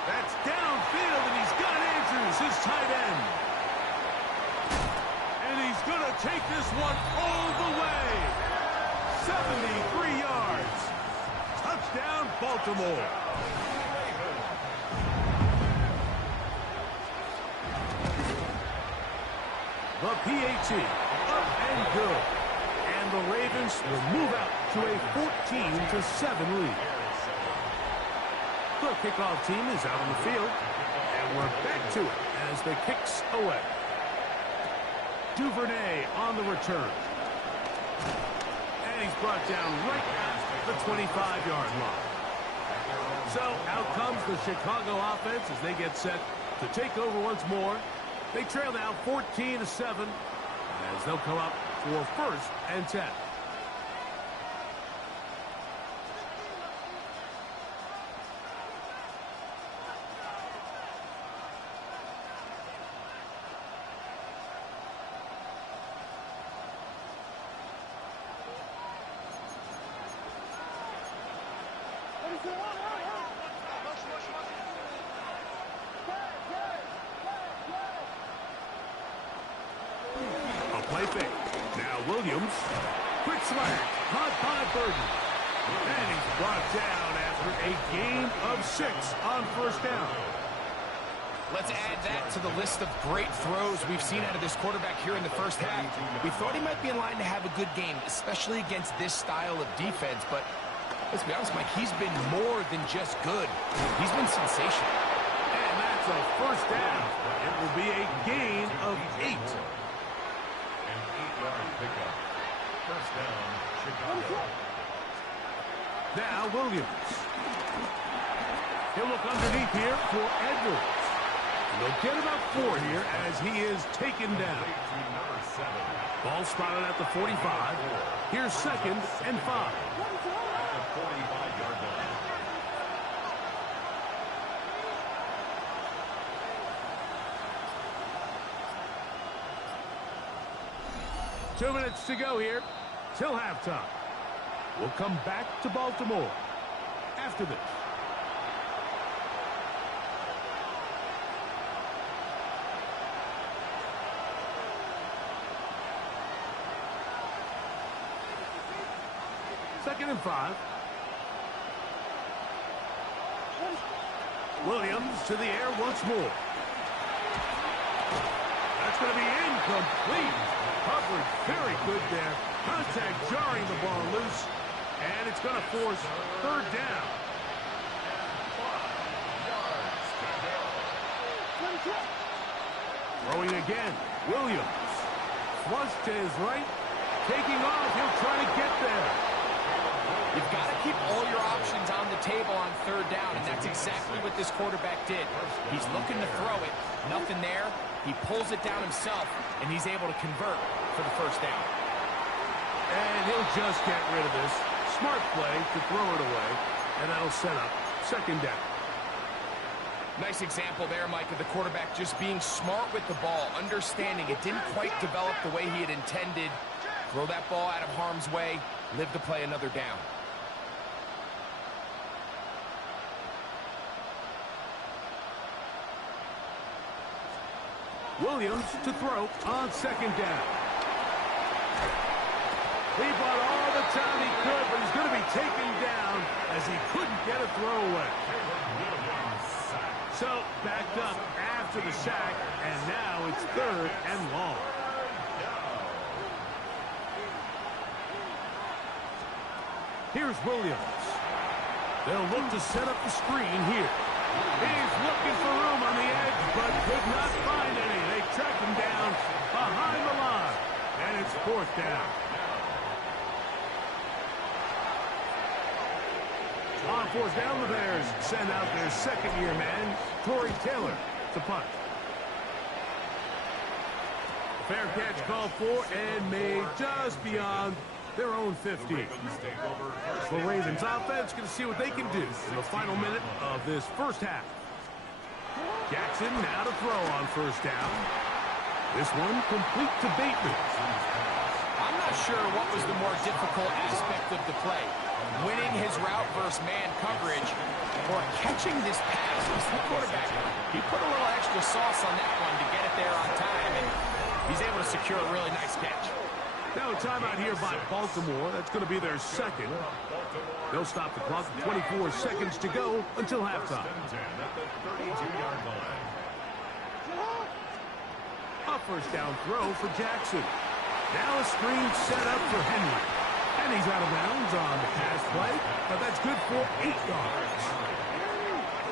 That's downfield, and he's got Andrews, his tight end. And he's going to take this one all the way. 73 yards. Touchdown, Baltimore. The PAT, up and good. And the Ravens will move out to a 14-7 lead. The kickoff team is out on the field. And we're back to it as the kick's away. Duvernay on the return. And he's brought down right at the 25-yard line. So out comes the Chicago offense as they get set to take over once more. They trail now 14-7 as they'll come up for 1st and 10. Play fake. Now Williams. Quick slant. Caught by Burton. And he's brought down after a gain of 6 on first down. Let's add that to the list of great throws we've seen out of this quarterback here in the first half. We thought he might be in line to have a good game, especially against this style of defense. But let's be honest, Mike, he's been more than just good. He's been sensational. And that's a first down. It will be a gain of 8. An 8-yard pickup. First down, Chicago. Now Williams. He'll look underneath here for Edwards. They'll get about 4 here as he is taken down. Ball spotted at the 45. Here's 2nd and 5. At the 45-yard line. Two minutes to go here till halftime. We'll come back to Baltimore after this. Second and 5. Williams to the air once more. That's going to be incomplete. Coverage very good there. Contact jarring the ball loose. And it's going to force third down. Throwing again. Williams. Flush to his right. Taking off. He'll try to get there. You've got to keep all your options on the table on third down, and that's exactly what this quarterback did. He's looking to throw it. Nothing there. He pulls it down himself, and he's able to convert for the first down. And he'll just get rid of this. Smart play to throw it away, and that'll set up second down. Nice example there, Mike, of the quarterback just being smart with the ball, understanding it didn't quite develop the way he had intended. Throw that ball out of harm's way, live to play another down. Williams to throw on second down. He bought all the time he could, but he's going to be taken down as he couldn't get a throw away. So backed up after the sack, and now it's third and long. Here's Williams. They'll look to set up the screen here. He's looking for room on the edge, but could not find any. They track him down behind the line, and it's fourth down. On fourth down, the Bears send out their second-year man, Torrey Taylor, to punt. Fair catch called for and made just beyond their own 50. The Ravens offense going to see what they can do in the final minute of this first half. Jackson now to throw on first down. This one complete to Bateman. I'm not sure what was the more difficult aspect of the play. Winning his route versus man coverage or catching this pass. The quarterback, he put a little extra sauce on that one to get it there on time, and he's able to secure a really nice catch. Now a timeout here by Baltimore. That's going to be their second. They'll stop the clock. 24 seconds to go until halftime. A first down throw for Jackson. Now a screen set up for Henry. And he's out of bounds on the pass play, but that's good for 8 yards.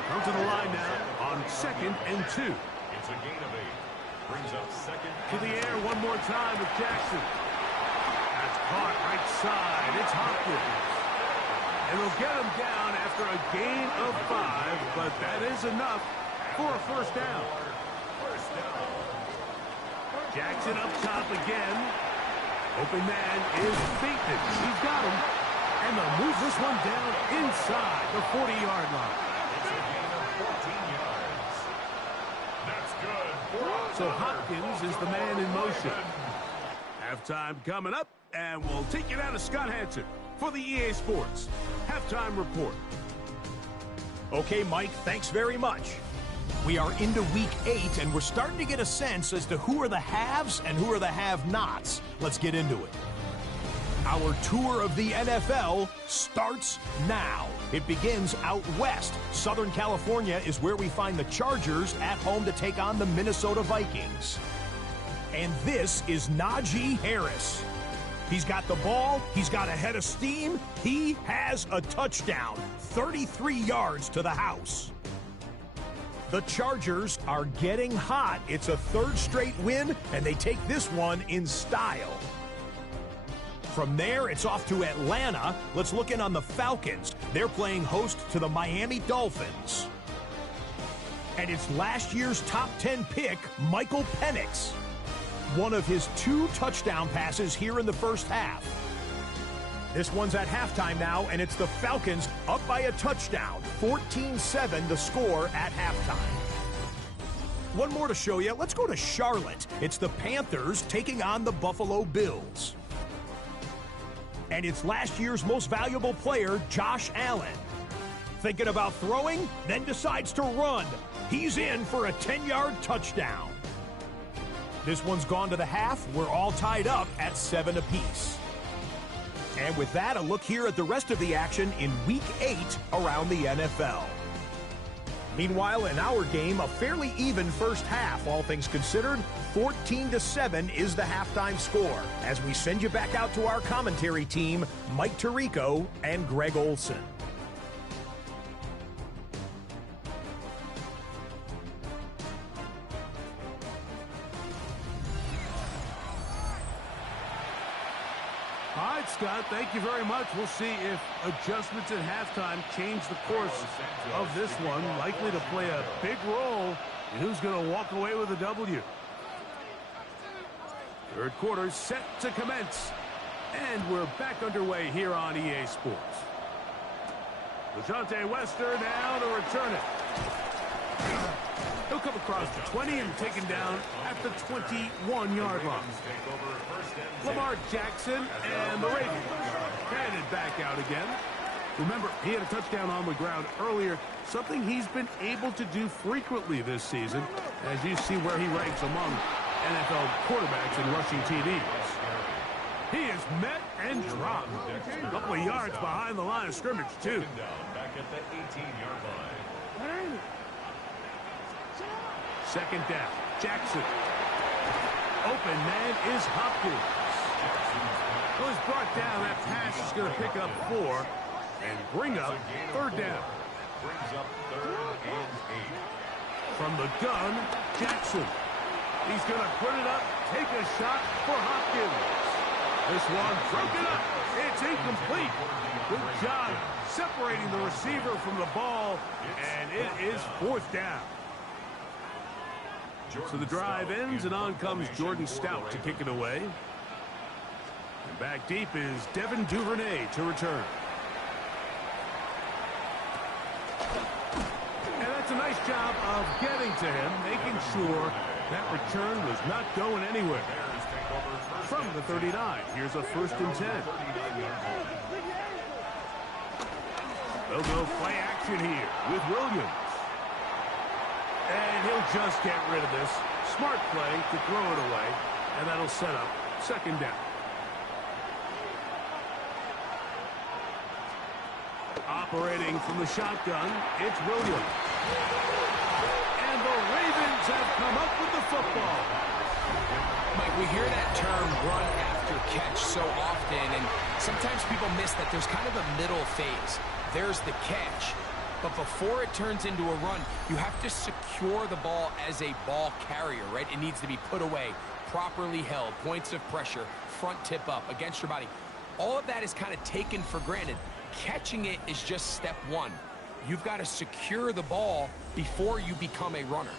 Come to the line now on 2nd and 2. It's a gain of 8. Brings up second. To the air one more time with Jackson. That's caught right side. It's Hopkins. And they'll get him down after a gain of 5, but that is enough for a first down. Jackson up top again. Open man is Bateman. He's got him. And they'll move this one down inside the 40-yard line. It's a gain of 14 yards. That's good. So Hopkins is the man in motion. Halftime coming up, and we'll take you down to Scott Hansen for the EA Sports Halftime Report. Okay, Mike, thanks very much. We are into week 8, and we're starting to get a sense as to who are the haves and who are the have-nots. Let's get into it. Our tour of the NFL starts now. It begins out west. Southern California is where we find the Chargers at home to take on the Minnesota Vikings. And this is Najee Harris. He's got the ball. He's got a head of steam. He has a touchdown. 33 yards to the house. The Chargers are getting hot. It's a 3rd straight win, and they take this one in style. From there, it's off to Atlanta. Let's look in on the Falcons. They're playing host to the Miami Dolphins. And it's last year's top 10 pick, Michael Penix. One of his 2 touchdown passes here in the first half. This one's at halftime now, and it's the Falcons up by a touchdown. 14-7 the score at halftime. One more to show you. Let's go to Charlotte. It's the Panthers taking on the Buffalo Bills. And it's last year's most valuable player, Josh Allen. Thinking about throwing, then decides to run. He's in for a 10-yard touchdown. This one's gone to the half. We're all tied up at 7 apiece. And with that, a look here at the rest of the action in Week 8 around the NFL. Meanwhile, in our game, a fairly even first half, all things considered. 14-7 is the halftime score, as we send you back out to our commentary team, Mike Tirico and Greg Olson. All right, Scott, thank you very much. We'll see if adjustments at halftime change the course of this one. Likely to play a big role in who's going to walk away with a W. 3rd quarter set to commence. And we're back underway here on EA Sports. LeJohntay Wester now to return it. He'll come across the 20 and taken down at the 21-yard line. Lamar Jackson and the Ravens headed back out again. Remember, he had a touchdown on the ground earlier, something he's been able to do frequently this season, as you see where he ranks among NFL quarterbacks in rushing TDs. He is met and dropped. A couple of yards behind the line of scrimmage, too. Back at the 18-yard line. 2nd down, Jackson. Open man is Hopkins. Well, he's brought down. That pass is going to pick up 4 and bring up 3rd down. Brings up 3rd and 8. From the gun, Jackson. He's going to put it up, take a shot for Hopkins. This one broken up. It's incomplete. Good job separating the receiver from the ball, and it is 4th down. So the drive ends, and on comes Jordan Stout to kick it away. And back deep is Devin Duvernay to return. And that's a nice job of getting to him, making sure that return was not going anywhere. From the 39, here's a 1st and 10. They'll go play action here with Williams. And he'll just get rid of this. Smart play to throw it away, and that'll set up 2nd down. Operating from the shotgun, it's Williams. And the Ravens have come up with the football. Mike, we hear that term run after catch so often, and sometimes people miss that there's kind of a middle phase. There's the catch. But before it turns into a run, you have to secure the ball as a ball carrier, right? It needs to be put away, properly held, points of pressure, front tip up against your body. All of that is kind of taken for granted. Catching it is just step 1. You've got to secure the ball before you become a runner.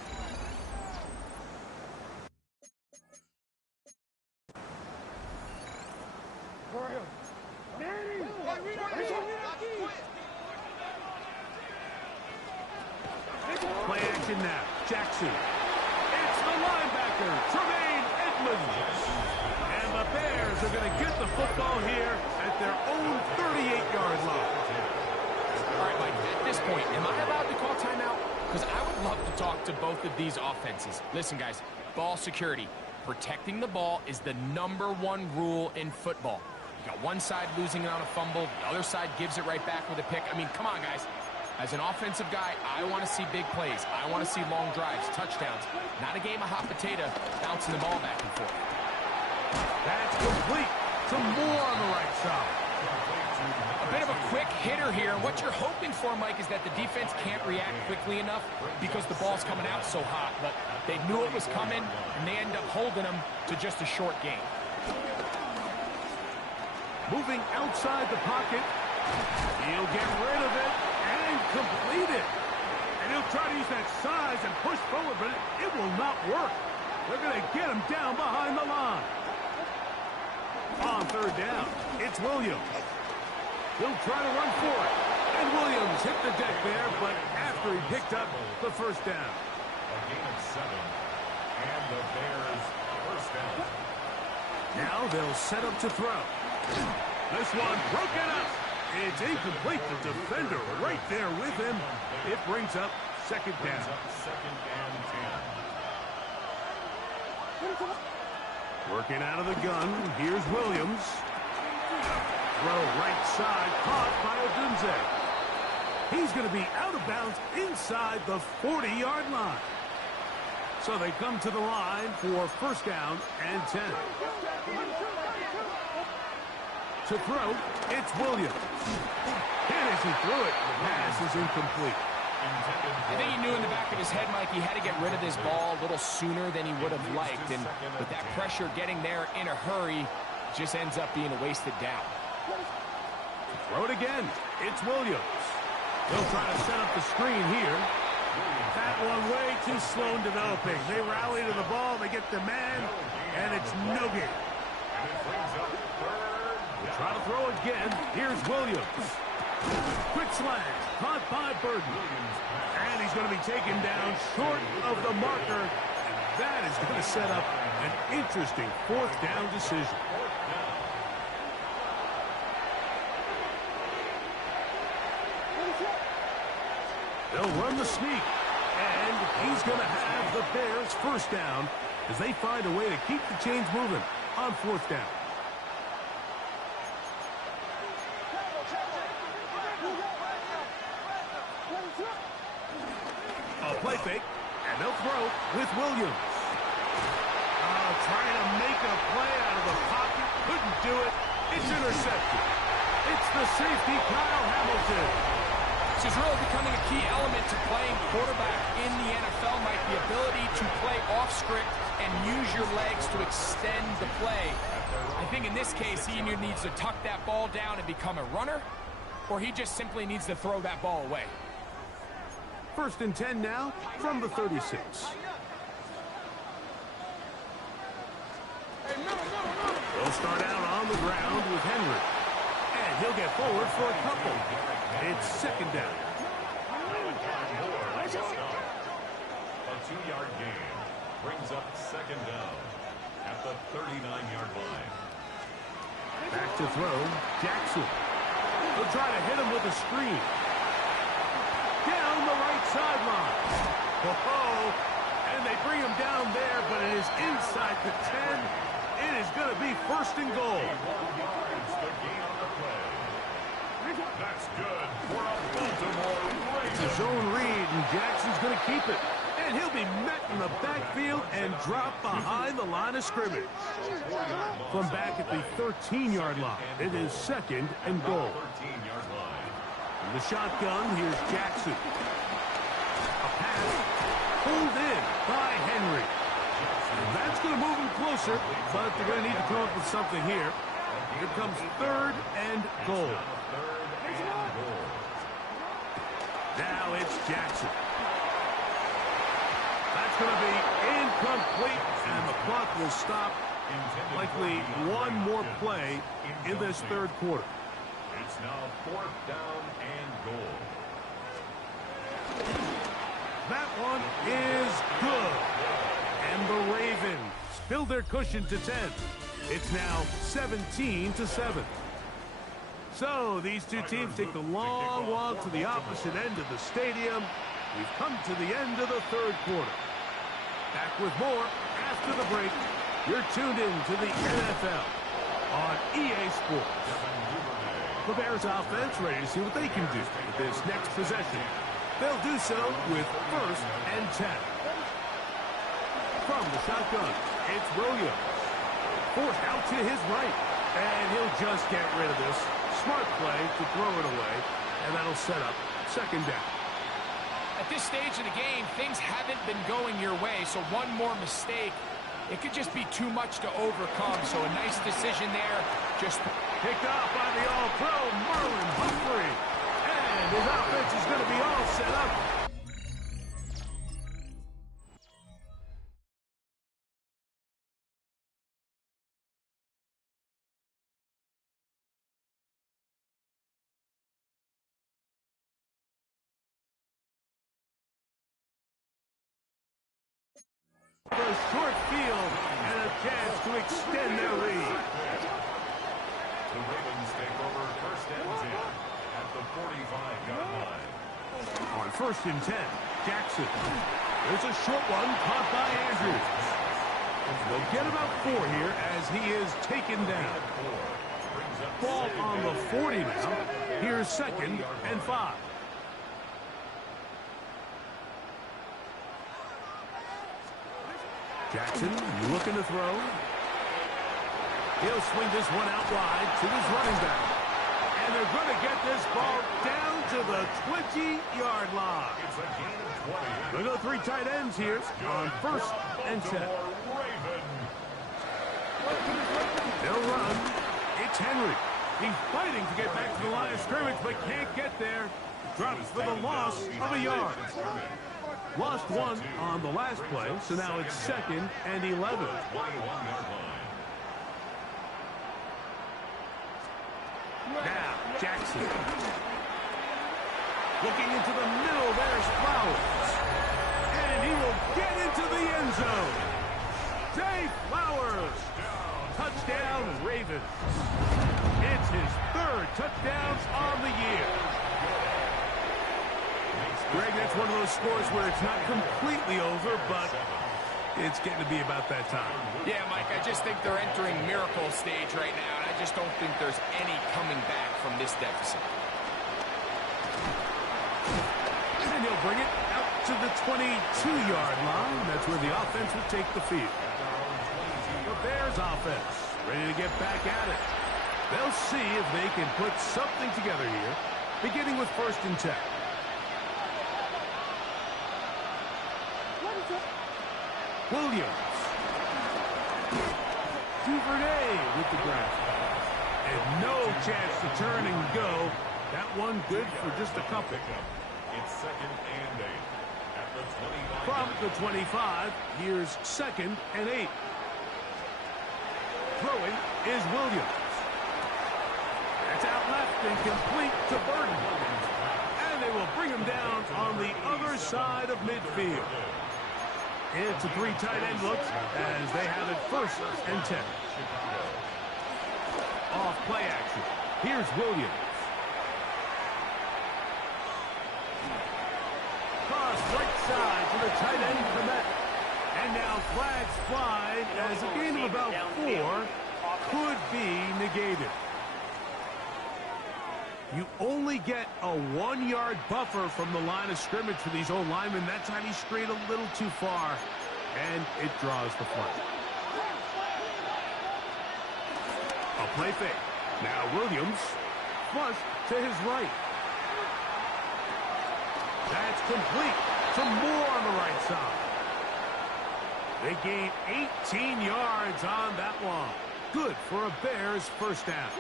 Play action now. Jackson. It's the linebacker, Tremaine Edmonds. And the Bears are going to get the football here at their own 38-yard line. All right, Mike, at this point, am I allowed to call timeout? because I would love to talk to both of these offenses. Listen, guys, ball security. Protecting the ball is the #1 rule in football. You got one side losing it on a fumble, the other side gives it right back with a pick. I mean, come on, guys. As an offensive guy, I want to see big plays. I want to see long drives, touchdowns. Not a game of hot potato bouncing the ball back and forth. That's complete. Some more on the right side. A bit of a quick hitter here. What you're hoping for, Mike, is that the defense can't react quickly enough because the ball's coming out so hot. But they knew it was coming, and they end up holding them to just a short game. Moving outside the pocket. He'll get rid of it and complete it. And he'll try to use that size and push forward, but it will not work. They're going to get him down behind the line. On third down, it's Williams. He'll try to run for it. And Williams hit the deck there, but after he picked up the first down. A gain of 7. And the Bears first down. Now they'll set up to throw. This one broken up. It's incomplete. The defender right there with him. It brings up second down. Second and 10. Working out of the gun. Here's Williams. Throw right side, caught by Odunze. He's going to be out of bounds inside the 40-yard line. So they come to the line for first down and 10. To throw, it's Williams. And as he threw it, the pass is incomplete. I think he knew in the back of his head, Mike, he had to get rid of this ball a little sooner than he would have liked. And with that pressure getting there in a hurry, just ends up being a wasted down. Throw it again. It's Williams. They'll try to set up the screen here. That one way too slow in developing. They rally to the ball, they get the man, and it's no gain. We'll try to throw again. Here's Williams. Quick slant, caught by Burton. And he's going to be taken down short of the marker. And that is going to set up an interesting fourth down decision. They'll run the sneak, and he's going to have the Bears first down as they find a way to keep the chains moving on fourth down. A play fake, and they'll throw with Williams. Trying to make a play out of the pocket, couldn't do it. It's intercepted. It's the safety, Kyle Hamilton. This is really becoming a key element to playing quarterback in the NFL, Mike, the ability to play off script and use your legs to extend the play. I think in this case, he either needs to tuck that ball down and become a runner, or he just simply needs to throw that ball away. First and 10 now from the 36. They'll start out on the ground with Henry. And he'll get forward for a couple. It's second down. A 2-yard gain brings up second down at the 39-yard line. Back to throw, Jackson. They'll try to hit him with a screen. Down the right sideline. And they bring him down there, but it is inside the 10. It is going to be first and goal. That's good for a Baltimore Ravens. It's a zone read, and Jackson's going to keep it. And he'll be met in the backfield and dropped behind the line of scrimmage. From back at the 13-yard line, it is second and goal. In the shotgun, here's Jackson. A pass pulled in by Henry. And that's going to move him closer, but they're going to need to come up with something here. Here comes third and goal. Now it's Jackson. That's going to be incomplete, and the clock will stop. Likely one more play in this third quarter. It's now fourth down and goal. That one is good. And the Ravens build their cushion to 10. It's now 17-7. So these two teams take the long walk to the opposite end of the stadium. We've come to the end of the third quarter. Back with more after the break. You're tuned in to the NFL on EA Sports. The Bears offense ready to see what they can do with this next possession. They'll do so with 1st and 10. From the shotgun, it's Williams. Forced out to his right. And he'll just get rid of this. Smart play to throw it away. And that'll set up 2nd down. At this stage of the game, things haven't been going your way, so one more mistake, it could just be too much to overcome. So a nice decision there. Just picked off by the all-pro Marlon Humphrey. And his offense is going to be all set up. A short field and a chance to extend their lead. The Ravens take over 1st and 10 at the 45-yard line. On 1st and 10, Jackson. There's a short one caught by Andrews. They'll get about 4 here as he is taken down. Ball on the 40 now. Here's 2nd and 5. Jackson looking to throw. He'll swing this one out wide to his running back. And they're going to get this ball down to the 20-yard line. It's a gain of 20. We'll go 3 tight ends here on 1st and 10. They'll run. It's Henry. He's fighting to get back to the line of scrimmage, but can't get there. Drops for the loss of a yard. Lost 1 on the last play, so now it's 2nd and 11. Now, Jackson. Looking into the middle, there's Flowers. And he will get into the end zone. Zay Flowers. Touchdown, Ravens. It's his 3rd touchdown on the year. Greg, that's one of those scores where it's not completely over, but it's getting to be about that time. Yeah, Mike, I just think they're entering miracle stage right now, and I just don't think there's any coming back from this deficit. And he'll bring it out to the 22-yard line. That's where the offense will take the field. The Bears offense ready to get back at it. They'll see if they can put something together here, beginning with 1st and 10. Williams. Duvernay with the grab. And no chance to turn and go. That one good for just a couple. It's 2nd and 8 at the 25. From the 25, here's 2nd and 8. Throwing is Williams. That's out left and complete to Burton. And they will bring him down on the other side of midfield. It's a 3 tight end look as they have it 1st and 10. Off play action. Here's Williams. Cross right side to the tight end Komet. And now flags fly as a gain of about 4 could be negated. You only get a 1-yard buffer from the line of scrimmage for these old linemen. That time he strayed a little too far, and it draws the flag. A play fake. Now Williams, flush to his right. That's complete to Moore on the right side. They gain 18 yards on that one. Good for a Bears 1st down.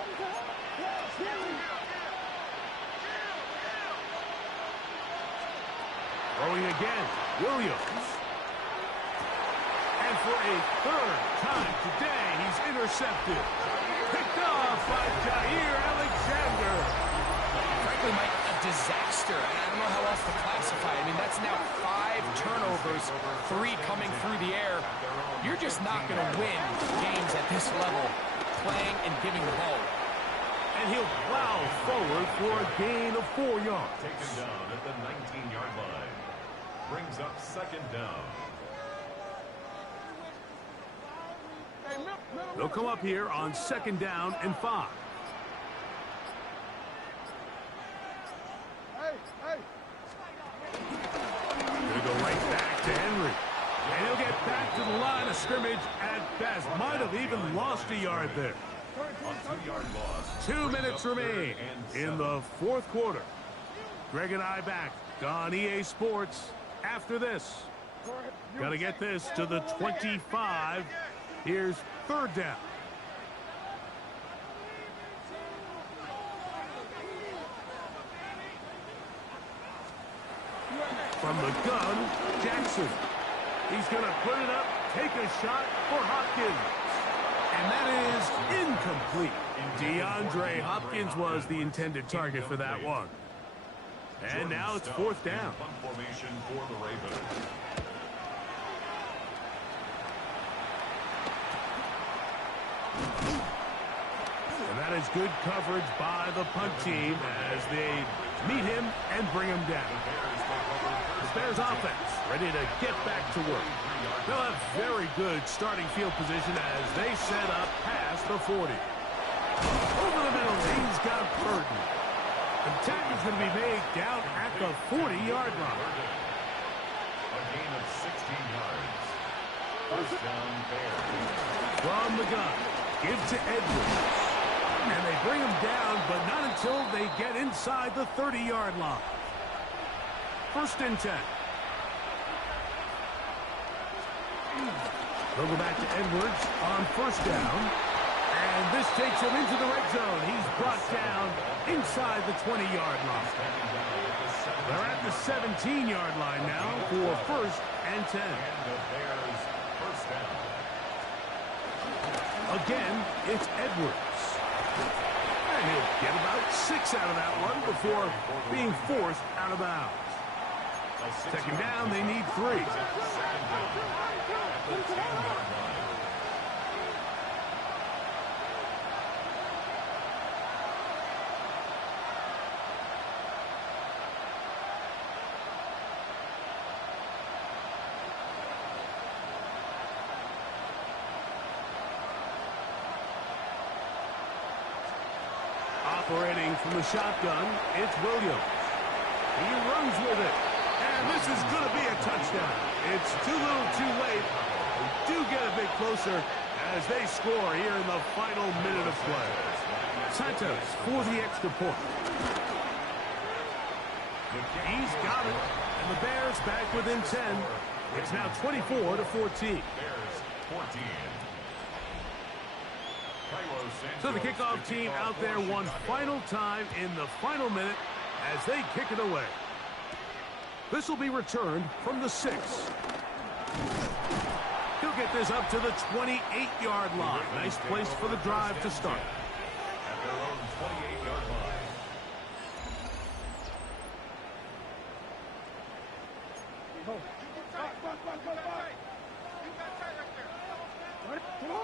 Throwing again, Williams. And for a 3rd time today, he's intercepted. Picked off by Jair Alexander. Frankly, Mike, a disaster. I don't know how else to classify it. I mean, that's now 5 turnovers, 3 coming through the air. You're just not going to win games at this level, playing and giving the ball. And he'll plow forward for a gain of 4 yards. Taken down at the 19-yard line. brings up second down. They'll come up here on 2nd down and 5. Gonna go right back to Henry. And he'll get back to the line of scrimmage at best. Might have even lost a yard there. A 2-yard loss. 2 minutes remain in the 4th quarter. Greg and I back on EA Sports after this. Got to get this to the 25. Here's 3rd down. From the gun, Jackson. He's going to put it up, take a shot for Hopkins. And that is incomplete. DeAndre Hopkins was the intended target for that one. And now it's 4th down. Punt formation for the Ravens. And that is good coverage by the punt team as they meet him and bring him down. The Bears offense ready to get back to work. They'll have very good starting field position as they set up past the 40. Over the middle, he's got Burton. The tackel's going to be made down at the 40-yard line. A gain of 16 yards. First down, Bears. From the gun, give to Edwards. And they bring him down, but not until they get inside the 30-yard line. 1st and 10. They'll go back to Edwards on 1st down. And this takes him into the red zone. He's brought down inside the 20-yard line. They're at the 17-yard line now for 1st and 10. And the Bears first down. Again, it's Edwards. And he'll get about 6 out of that one before being forced out of bounds. 2nd down, they need 3. Operating from the shotgun, it's Williams. He runs with it. And this is going to be a touchdown. It's too little too late. They do get a bit closer as they score here in the final minute of play. Santos for the extra point. He's got it. And the Bears back within 10. It's now 24-14. Bears 14. So the kickoff team out there one final time in the final minute as they kick it away. This will be returned from the 6. He'll get this up to the 28-yard line. Nice place for the drive to start. At their own 28-yard line.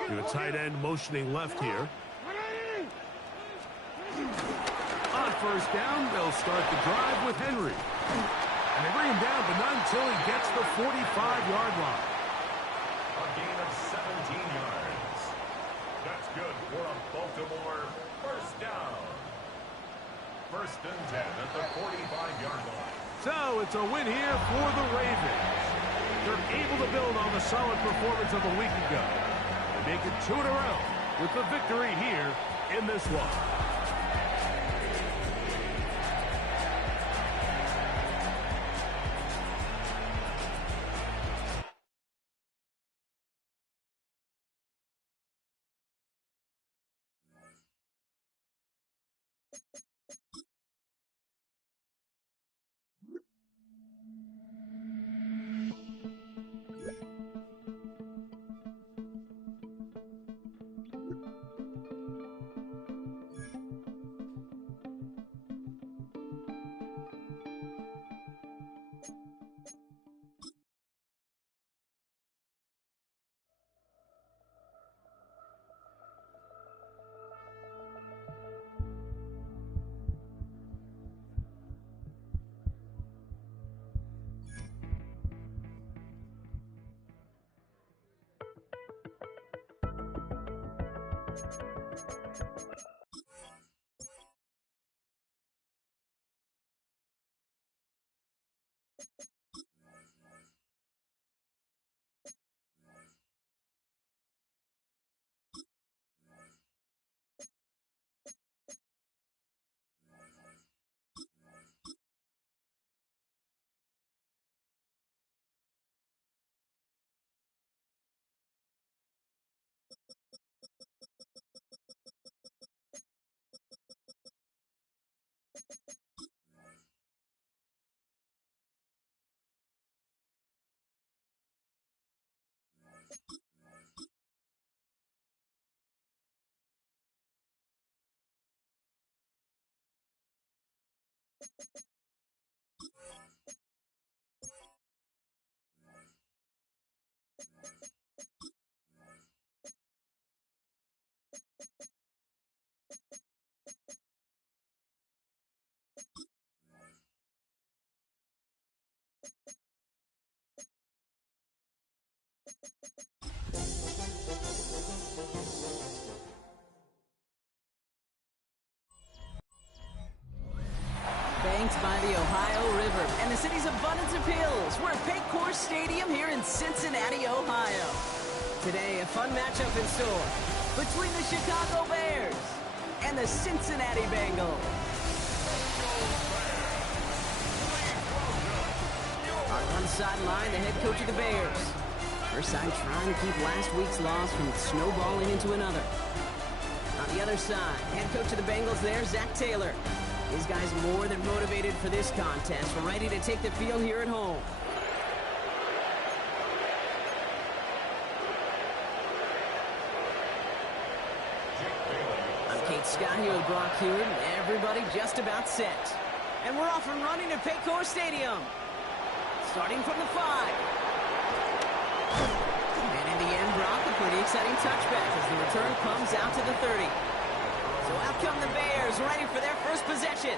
To a tight end motioning left here. On 1st down, they'll start the drive with Henry. And they bring him down, but not until he gets the 45-yard line. A gain of 17 yards. That's good for a Baltimore first down. 1st and 10 at the 45-yard line. So it's a win here for the Ravens. They're able to build on the solid performance of a week ago. They make it 2 in a row with the victory here in this one. Banked by the Ohio River and the city's abundance of hills. We're at Paycor Stadium here in Cincinnati, Ohio. Today, a fun matchup in store between the Chicago Bears and the Cincinnati Bengals. On one sideline, the head coach of the Bears. First side trying to keep last week's loss from snowballing into another. On the other side, head coach of the Bengals there, Zach Taylor. These guys more than motivated for this contest. We're ready to take the field here at home. I'm Kate Scott here with Brock Hewitt, and everybody just about set. And we're off and running at Paycor Stadium. Starting from the 5. And in the end, Brock, a pretty exciting touchback as the return comes out to the 30. So out come the Bears, ready for their first possession.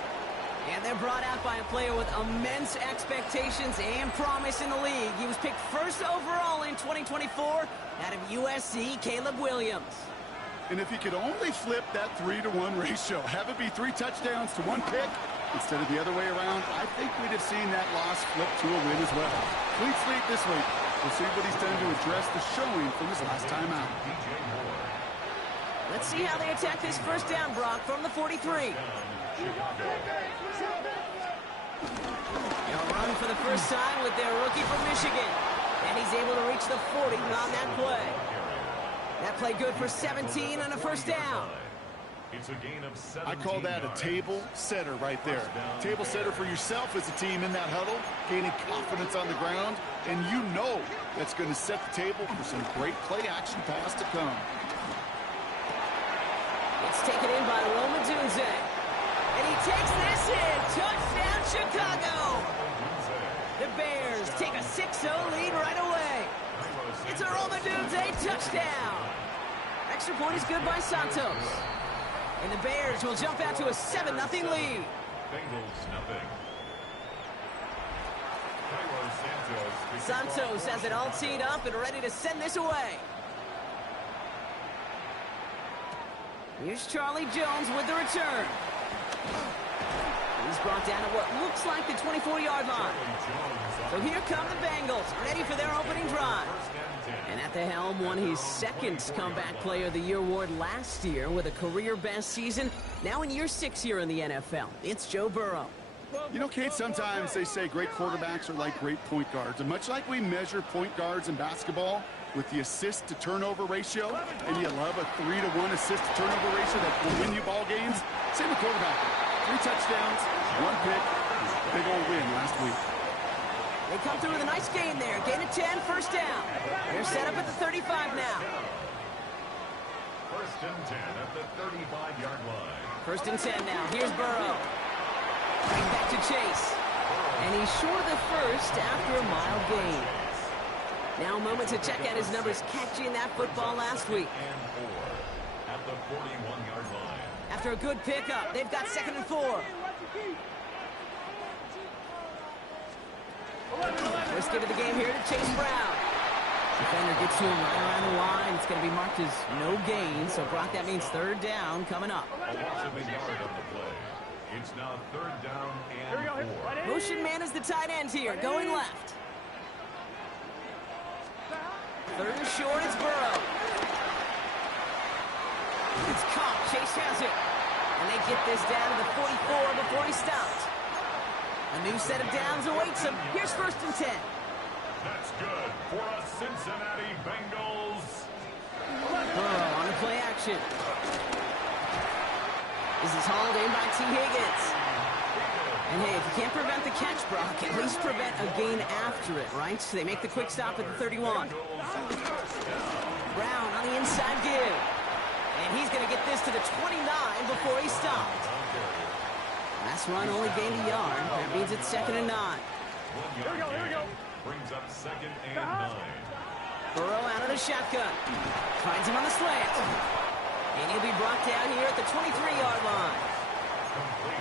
And they're brought out by a player with immense expectations and promise in the league. He was picked first overall in 2024 out of USC, Caleb Williams. And if he could only flip that 3-to-1 ratio, have it be 3 touchdowns to 1 pick instead of the other way around, I think we'd have seen that loss flip to a win as well. Clean sweep this week. We'll see what he's done to address the showing from his last time out. Let's see how they attack this first down, Brock, from the 43. They'll run for the first time with their rookie from Michigan. And he's able to reach the 40 on that play. That play good for 17 and a first down. I call that a table setter right there. Table setter for yourself as a team in that huddle, gaining confidence on the ground, and you know that's going to set the table for some great play action pass to come. It's taken in by Roma Dunze. And he takes this in. Touchdown, Chicago. The Bears take a 6-0 lead right away. It's a Roma Dunze touchdown. Extra point is good by Santos. And the Bears will jump out to a 7-0 lead. Santos has it all teed up and ready to send this away. Here's Charlie Jones with the return. He's brought down at what looks like the 24-yard line. So here come the Bengals, ready for their opening drive. And at the helm, won his second Comeback Player of the Year award last year with a career-best season. Now in year 6 here in the NFL, it's Joe Burrow. You know, Kate, sometimes they say great quarterbacks are like great point guards. And much like we measure point guards in basketball with the assist-to-turnover ratio, and you love a 3-to-1 assist-to-turnover ratio that will win you ball games, same with quarterback. 3 touchdowns, 1 pick, big old win last week. They come through with a nice gain there. Gain of 10, first down. They're set up at the 35 now. First and 10 at the 35-yard line. First and 10 now. Here's Burrow. Right back to Chase. And he's short of the first after a mild gain. Now a moment to check out his numbers catching that football last week. And 4 at the 41-yard line. After a good pickup, they've got 2nd and 4. First give of the game here to Chase Brown. Defender gets to him right around the line. It's going to be marked as no gain. So, Brock, that means 3rd down coming up. A loss of a yard on the play. It's now 3rd down and 4. Motion man is the tight end here, going left. 3rd and short, it's Burrow. It's caught. Chase has it. And they get this down to the 44 before he stopped. A new set of downs awaits him. Here's 1st and 10. That's good for a Cincinnati Bengals. Burrow on the play action. This is hauled in by T. Higgins. And hey, if you can't prevent the catch, Brock, at least prevent a gain after it, right? So they make the quick stop at the 31. Brown on the inside give. And he's going to get this to the 29 before he stopped. Last run only gained a yard. That means it's 2nd and 9. 1 yard gain. Brings up 2nd and 9. Burrow out of the shotgun. Finds him on the slant. And he'll be brought down here at the 23-yard line.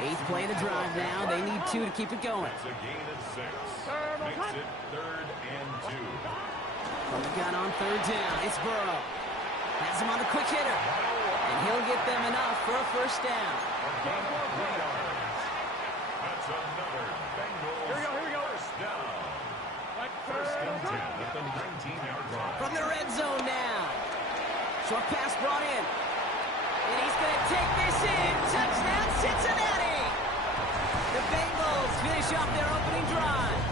8th play of the drive now. They need 2 to keep it going. That's a gain of 6. Makes it 3rd and 2. From the gun on 3rd down, it's Burrow. Has him on the quick hitter. And he'll get them enough for a 1st down. Gain of 3 yards. That's another Bengals first down. 1st and 10 at the 19-yard line. From the red zone now. Short pass brought in. And he's going to take this in. Touchdown, Cincinnati. The Bengals finish off their opening drive.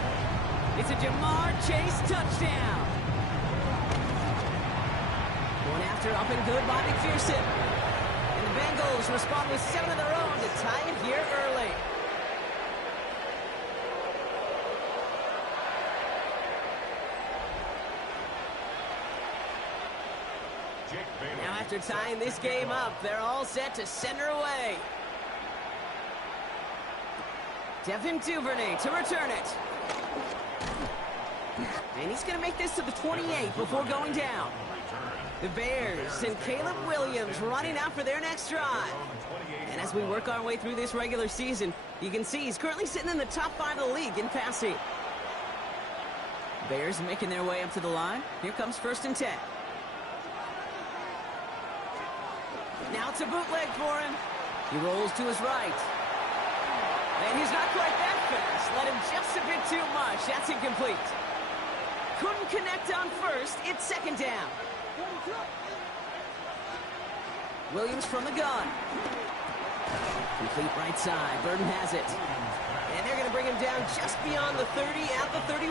It's a Jamar Chase touchdown. Going after up and good by McPherson. And the Bengals respond with 7 of their own to tie it here early. Now after tying this game up, they're all set to send her away. Devin Duvernay to return it. And he's going to make this to the 28 before going down. The Bears and Caleb Williams running out for their next drive. And as we work our way through this regular season, you can see he's currently sitting in the top 5 of the league in passing. Bears making their way up to the line. Here comes 1st and 10. Now it's a bootleg for him. He rolls to his right. And he's not quite that fast. Let him just a bit too much. That's incomplete. Couldn't connect on 1st. It's 2nd down. Williams from the gun. Complete right side. Burden has it. And they're going to bring him down just beyond the 30 at the 31.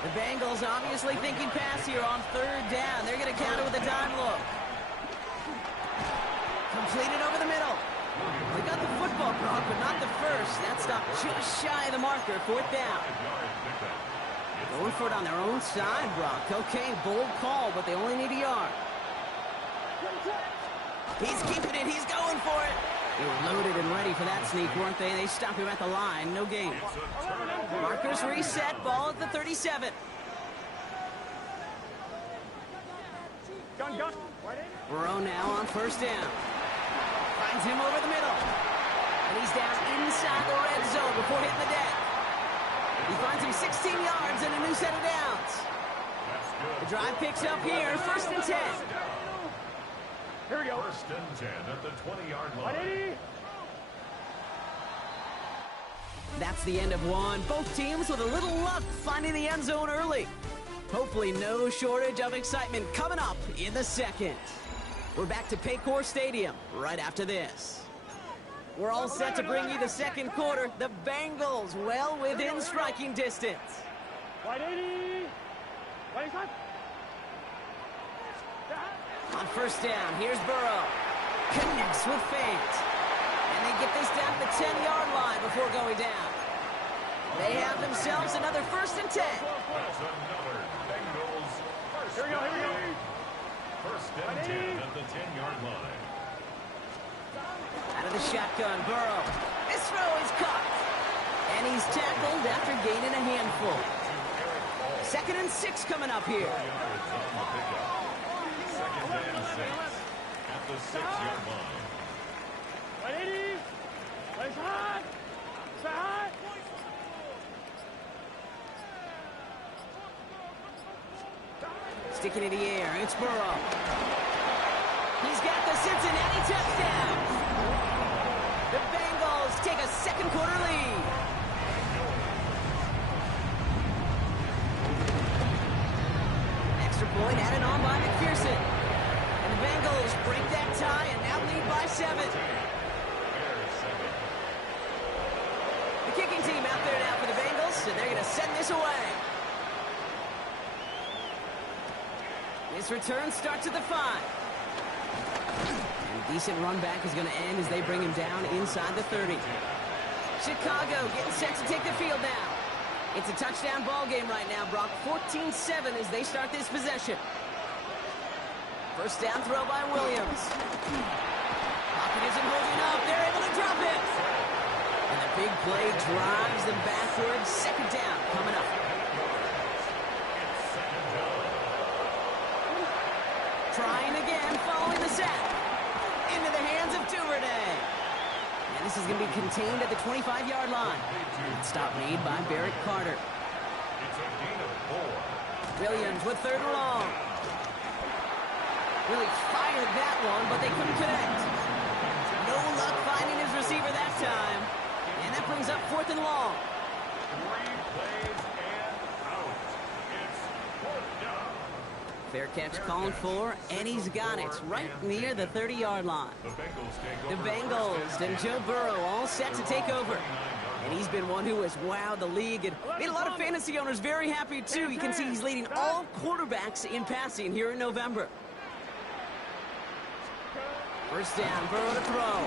The Bengals obviously thinking pass here on 3rd down. They're going to counter with a dime look. Completed over the middle. They got the football, Brock, but not the 1st. That stopped just shy of the marker. 4th down. Going for it on their own side, Brock. Okay, bold call, but they only need a yard. He's keeping it. He's going for it. They were loaded and ready for that sneak, weren't they? They stopped him at the line. No gain. Markers reset. Ball at the 37. Burrow now on 1st down. Finds him over the middle. And he's down inside the red zone before hitting the deck. He finds him 16 yards and a new set of downs. The drive picks up here, 1st and 10. Here we go. 1st and 10 at the 20-yard line. That's the end of one. Both teams with a little luck finding the end zone early. Hopefully no shortage of excitement coming up in the 2nd. We're back to Paycor Stadium right after this. We're all set to bring you the 2nd quarter. The Bengals well within striking distance. On 1st down, here's Burrow. Connects with feint. And they get this down to the 10-yard line before going down. They have themselves another 1st and 10. That's another Bengals first. Here we go. 1st and 10 at the 10-yard line. Out of the shotgun, Burrow. This throw is caught. And he's tackled after gaining a handful. 2nd and 6 coming up here. 2nd and 6 at the 6-yard line. Sticking in the air, it's Burrow. He's got the Cincinnati touchdown. The Bengals take a 2nd quarter lead. Extra point added on by McPherson. And the Bengals break that tie and now lead by 7. The kicking team out there now for the Bengals, and they're going to send this away. This return starts at the 5. And a decent run back is going to end as they bring him down inside the 30. Chicago getting set to take the field now. It's a touchdown ball game right now, Brock. 14-7 as they start this possession. 1st down throw by Williams. Pocket isn't holding up. They're able to drop it. And the big play drives them backwards. Second down coming up. Trying again, following the sack. Into the hands of Duvernay. And this is going to be contained at the 25-yard line. Stop made by Barrett Carter. It's a gain of 4. Williams with third and long. Really fired that one, but they couldn't connect. No luck finding his receiver that time. And that brings up fourth and long. 3 plays and out. It's 4th down. Fair catch called for, and he's got it right near the 30-yard line. The Bengals take The over. Bengals and Joe Burrow all set to take over. And he's been one who has wowed the league and made a lot of fantasy owners very happy, too. You can see he's leading all quarterbacks in passing here in November. First down, Burrow to throw.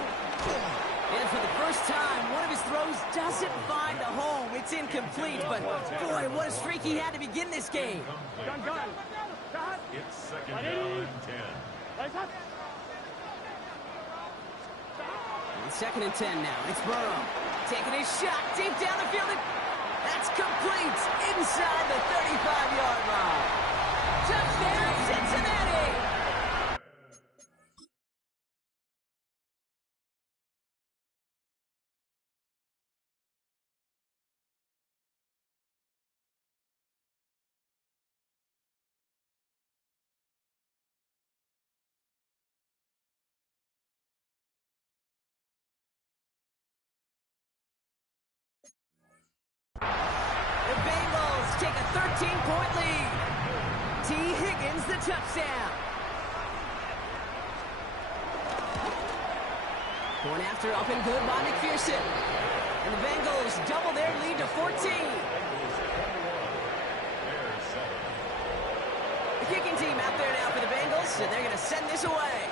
And for the first time, one of his throws doesn't find a home. It's incomplete, but boy, what a streak he had to begin this game. It's 2nd down and 10. And 2nd and 10 now. It's Burrow taking his shot deep down the field. And that's complete inside the 35-yard line. Touchdown, Cincinnati! The Bengals take a 13-point lead. T. Higgins, the touchdown. Going after up and good by McPherson. And the Bengals double their lead to 14. The kicking team out there now for the Bengals, and they're going to send this away.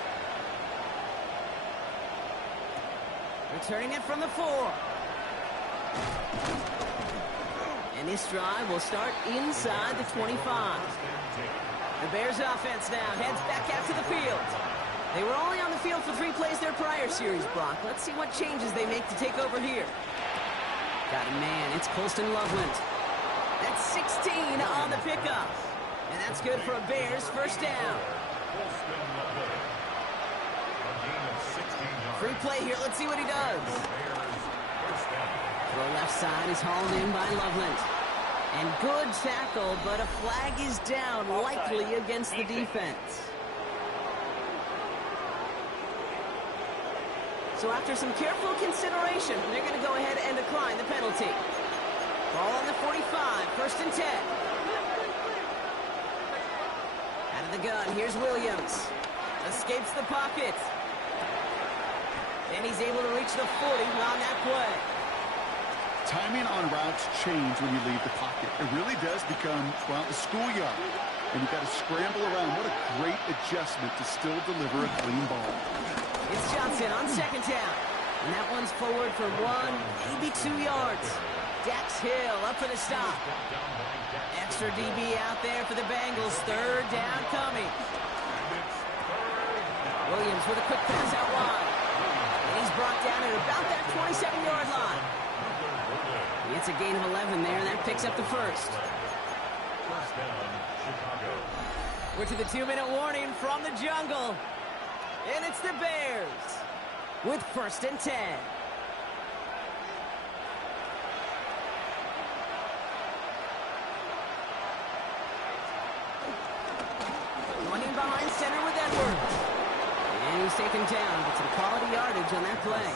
Returning it from the 4. And this drive will start inside the 25. The Bears offense now heads back out to the field. They were only on the field for 3 plays their prior series, Brock. Let's see what changes they make to take over here. Got a man. It's Colston Loveland. That's 16 on the pickup. And that's good for a Bears first down. Free play here. Let's see what he does. Throw left side is hauled in by Loveland. And good tackle, but a flag is down, likely against the defense. So after some careful consideration, they're going to go ahead and decline the penalty. Ball on the 45, 1st and 10. Out of the gun, here's Williams. Escapes the pocket. And he's able to reach the 40 on that play. Timing on routes change when you leave the pocket. It really does become, well, the schoolyard. And you've got to scramble around. What a great adjustment to still deliver a clean ball. It's Johnson on 2nd down. And that one's forward for 1, maybe 2 yards. Dax Hill up for the stop. Extra DB out there for the Bengals. 3rd down coming. Williams with a quick pass out wide. And he's brought down at about that 27-yard line. It's a gain of 11 there, and that picks up the first. First down, Chicago. We're to the 2-minute warning from the jungle. And it's the Bears with 1st and 10. Running behind center with Edwards. And he's taken down, but some quality yardage on that play.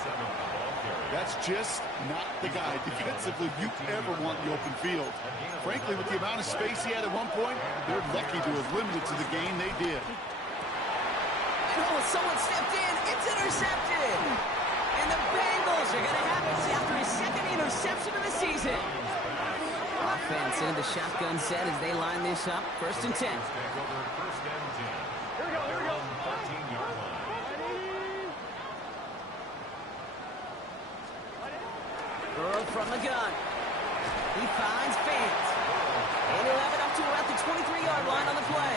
That's just not the guy defensively you ever want in the open field. Frankly, with the amount of space he had at one point, they're lucky to have limited to the gain they did. Oh, someone stepped in. It's intercepted. And the Bengals are going to have it after his 2nd interception of the season. Offense into the shotgun set as they line this up. 1st and 10. Here we go, here we go. 13-yard line. Burrow from the gun. He finds fans. And he'll have it up to about the 23-yard line on the play.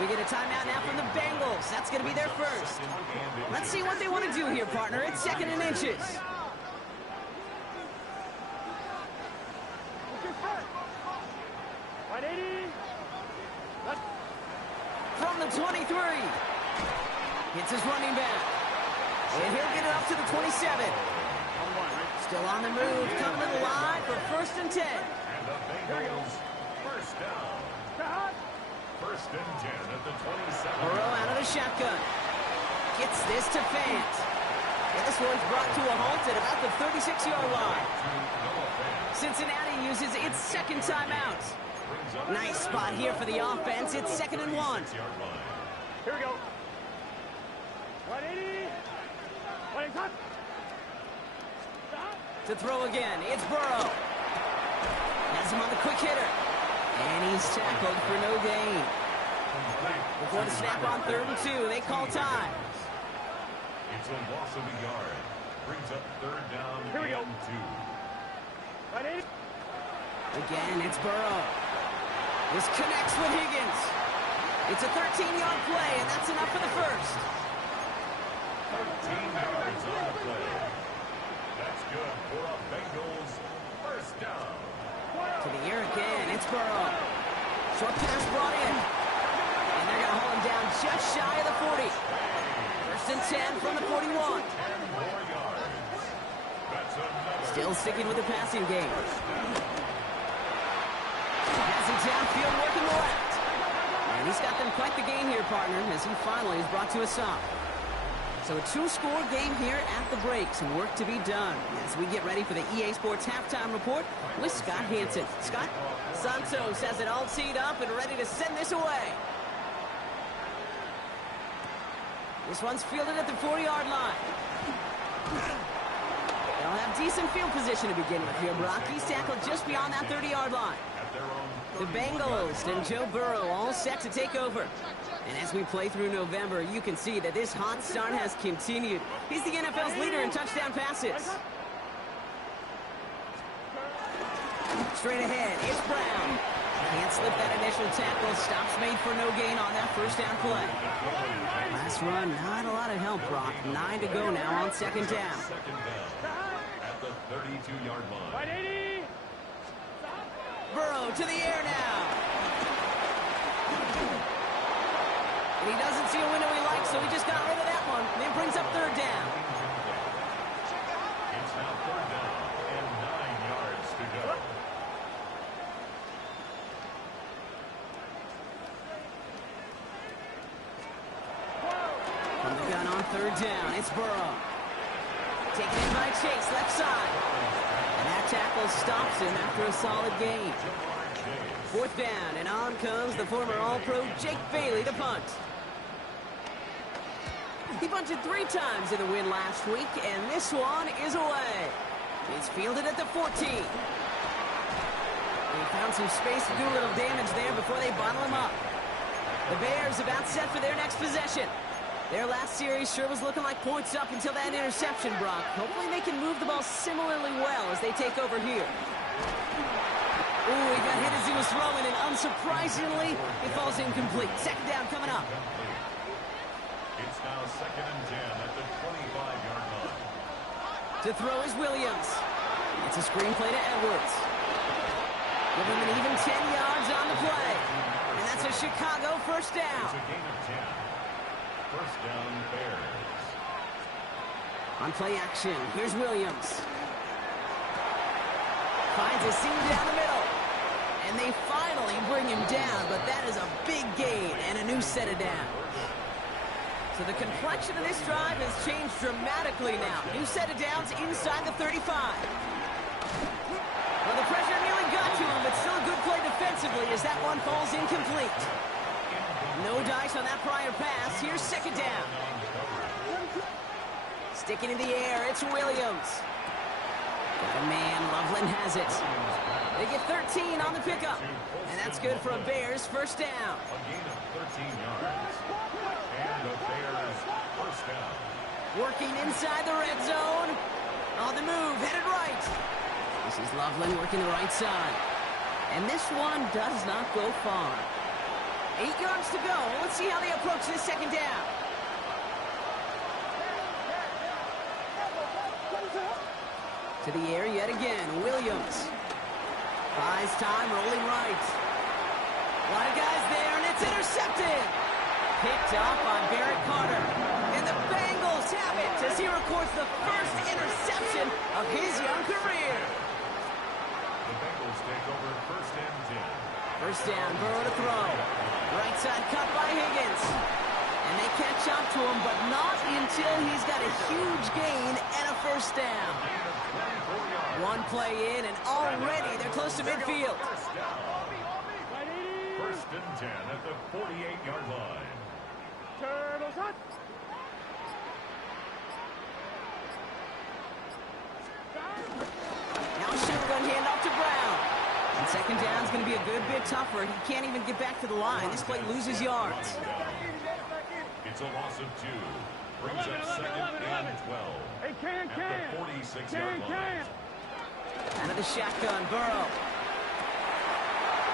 We get a timeout now from the Bengals. That's going to be their first. Let's see what they want to do here, partner. It's 2nd and inches. the 23. Hits his running back. And he'll get it up to the 27. Still on the move, coming to the line for 1st and 10. And the Bengals, first down. 1st and 10 at the 27. Burrow out of the shotgun. Gets this to Fant. And this one's brought to a halt at about the 36-yard line. Cincinnati uses its 2nd timeout. Nice spot here for the offense. It's 2nd and 1. Here we go. 180. 180. To throw again, it's Burrow. Has him on the quick hitter. And he's tackled for no gain. Before the snap on 3rd and 2, they call time. It's a loss of a yard. Brings up 3rd down and 2. Again, it's Burrow. This connects with Higgins. It's a 13-yard play, and that's enough for the first. 13 yards on the play. That's good for a Bengals first down. To the air again, it's Burrow. Short pass brought in. And they're going to hold him down just shy of the 40. 1st and 10 from the 41. 10 more yards. That's another. Still sticking with the passing game. Passing downfield, working the left. And he's got them quite the game here, partner, as he finally is brought to a stop. So a 2-score game here at the break. Some work to be done as we get ready for the EA Sports Halftime Report with Scott Hansen. Scott? Santos has it all teed up and ready to send this away. This one's fielded at the 40-yard line. They'll have decent field position to begin with here, Brock. He's tackled just beyond that 30-yard line. The Bengals and Joe Burrow all set to take over. And as we play through November, you can see that this hot start has continued. He's the NFL's leader in touchdown passes. Straight ahead, it's Brown. Can't slip that initial tackle. Stops made for no gain on that 1st down play. Last run, not a lot of help, Brock. 9 to go now on 2nd down. At the 32-yard line. Burrow to the air now. And he doesn't see a window he likes, so he just got rid of that one. And it brings up 3rd down. It's now 3rd down and 9 yards to go. From the gun on 3rd down, it's Burrow. Taken in by Chase, left side. And that tackle stops him after a solid gain. 4th down, and on comes the former All-Pro Jake Bailey to punt. He punted 3 times in the win last week, and this one is away. It's fielded at the 14. They found some space to do a little damage there before they bottle him up. The Bears about set for their next possession. Their last series sure was looking like points up until that interception, Brock. Hopefully they can move the ball similarly well as they take over here. Ooh, he got hit as he was throwing, and unsurprisingly, it falls incomplete. 2nd down coming up. It's now 2nd and 10 at the 25-yard line. To throw is Williams. It's a screen play to Edwards. Give him an even 10 yards on the play. And that's a Chicago 1st down. It's a gain of 10. 1st down, Bears. On play action, here's Williams. Finds a seam down the middle. And they finally bring him down, but that is a big gain and a new set of downs. So the complexion of this drive has changed dramatically now. New set of downs inside the 35. Well, the pressure nearly got to him, but still a good play defensively as that one falls incomplete. No dice on that prior pass. Here's 2nd down. Sticking in the air, it's Williams. Got a man, Loveland has it. They get 13 on the pickup. And that's good for a Bears 1st down. A gain of 13 yards. And the Bears 1st down. Working inside the red zone. On the move, headed right. This is Loveland working the right side. And this one does not go far. 8 yards to go. Let's see how they approach this 2nd down. To the air yet again, Williams. Buys time, rolling right. A lot of guys there, and it's intercepted. Picked off by Barrett Carter. And the Bengals have it as he records the first interception of his young career. The Bengals take over first and 10. First down, Burrow to throw. Right side cut by Higgins. And they catch up to him, but not until he's got a huge gain and a first down. One play in, and already they're close to midfield. First and 10 at the 48-yard line. Now a shotgun handoff to Brown. And second down is going to be a good bit tougher. He can't even get back to the line. This play loses yards. It's a loss of 2. Brings up second and 12. At the 46-yard line. Out of the shotgun, Burrow.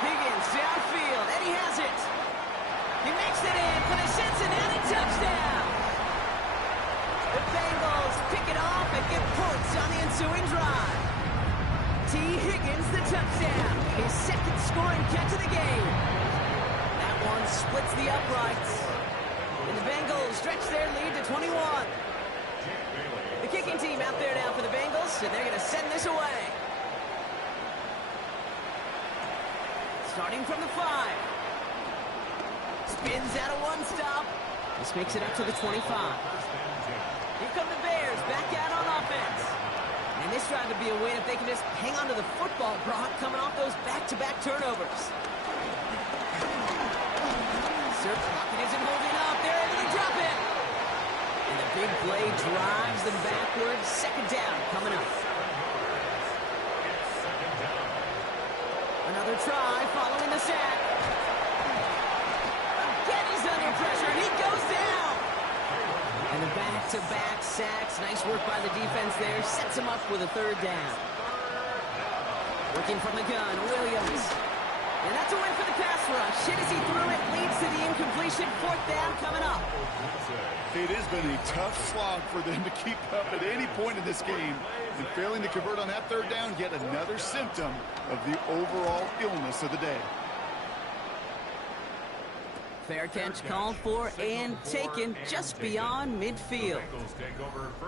Higgins downfield, and he has it. He makes it in for the Cincinnati touchdown. The Bengals pick it off and get points on the ensuing drive. T. Higgins the touchdown, his second scoring catch of the game. That one splits the uprights. And the Bengals stretch their lead to 21. The kicking team out there now for the Bengals, and they're going to send this away. Starting from the 5. Spins out of one stop. This makes it up to the 25. Here come the Bears back out on offense. And this drive would be a win if they can just hang on to the football, Brock, coming off those back-to-back turnovers. Search pocket isn't holding up. They're able to drop it. And the big play drives them backwards. Second down coming up. Another try following the sack. Again, he's under pressure. He goes down. And the back-to-back sacks. Nice work by the defense there. Sets him up with a third down. Working from the gun, Williams. And that's a win for the pass rush. Hit as he threw it, leads to the incompletion. Fourth down coming up. It has been a tough slog for them to keep up at any point in this game. And failing to convert on that third down, yet another symptom of the overall illness of the day. Fair catch called for and taken just beyond midfield.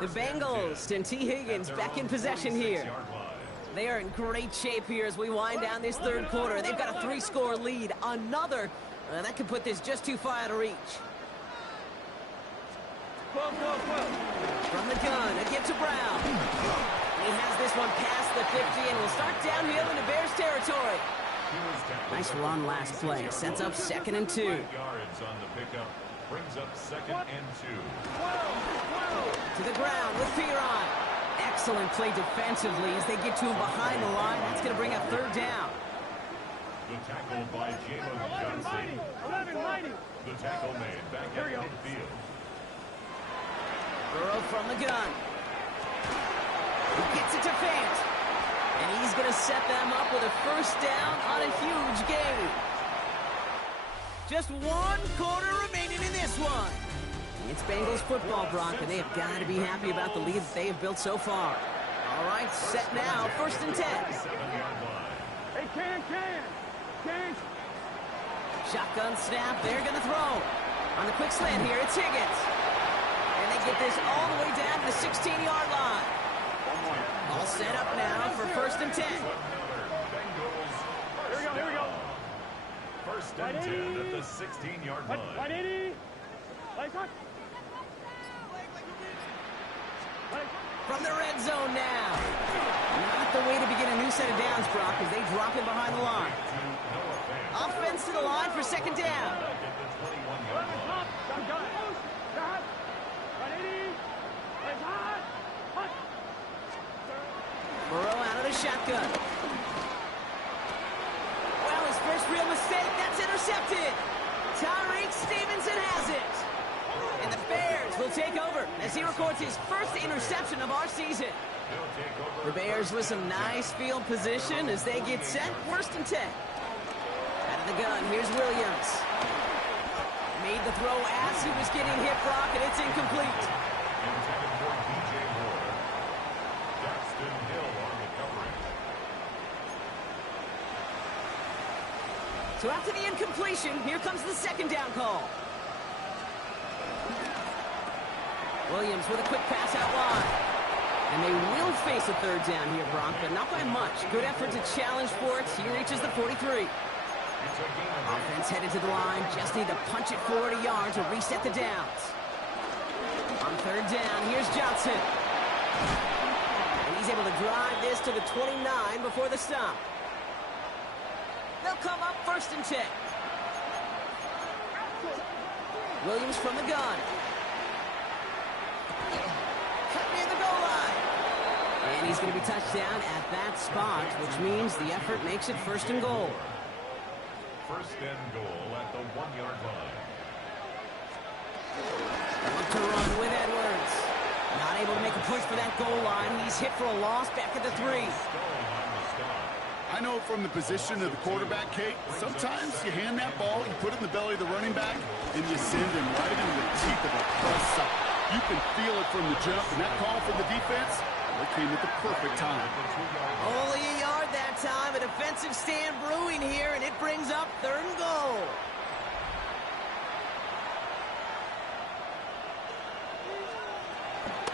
The Bengals and T. Higgins back in possession here. They are in great shape here as we wind down this third quarter. They've got a 3-score lead. Another that could put this just too far out of reach. From the gun, a get to Brown. He has this one past the 50 and will start downhill into Bears territory. Nice run last play. Sets up second and 2. Yards on the pickup. Brings up second and 2. To the ground with Piron. Excellent play defensively as they get to him behind the line. That's going to bring up third down. The tackle by Jalen Johnson. The tackle made back at midfield. Burrow from the gun. He gets it to Fant. And he's going to set them up with a first down on a huge gain. Just 1 quarter remaining in this one. It's Bengals football, Brock, and they have got to be happy about the lead that they have built so far. All right, set now, first and 10. Hey, can. Shotgun snap, they're going to throw. On the quick slant here, it's Higgins. And they get this all the way down to the 16-yard line. All set up now for first and 10. Here we go. First and 10 at the 16-yard line. From the red zone now. Not the way to begin a new set of downs, Brock, as they drop him behind the line. Offense to the line for second down. Burrow out of the shotgun. Well, his first real mistake, that's intercepted. Tyreek Stevenson has it. And the Bears will take over as he records his first interception of our season. The Bears with some nice field position as they get set, first and 10. Out of the gun, here's Williams. Made the throw as he was getting hit, Brock, and it's incomplete. So after the incompletion, here comes the second down call. Williams with a quick pass out wide. And they will face a third down here, Brock, but not by much. Good effort to challenge for it. He reaches the 43. Offense headed to the line. Just need to punch it forward a yard to reset the downs. On third down, here's Johnson. And he's able to drive this to the 29 before the stop. They'll come up 1st and 10. Williams from the gun. Cut near the goal line. And he's going to be touched down at that spot, which means the effort makes it 1st and goal. 1st and goal at the 1-yard line. Look to run with Edwards. Not able to make a push for that goal line. He's hit for a loss back at the 3. I know from the position of the quarterback, Kate, sometimes you hand that ball, you put it in the belly of the running back, and you send him right into the teeth of a buzzsaw. You can feel it from the jump, and that call from the defense, it came at the perfect time. Only a yard that time. A defensive stand brewing here, and it brings up 3rd and goal.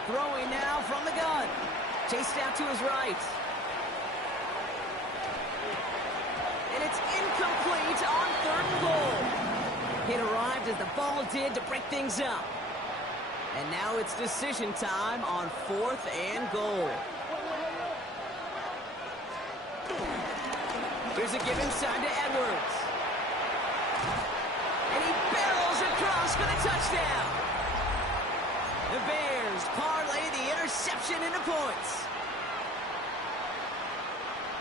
Throwing now from the gun. Chased out to his right. And it's incomplete on 3rd and goal. It arrived as the ball did to break things up. And now it's decision time on 4th and goal. Here's a give inside to Edwards. And he barrels across for the touchdown. The Bears parlay the interception into points.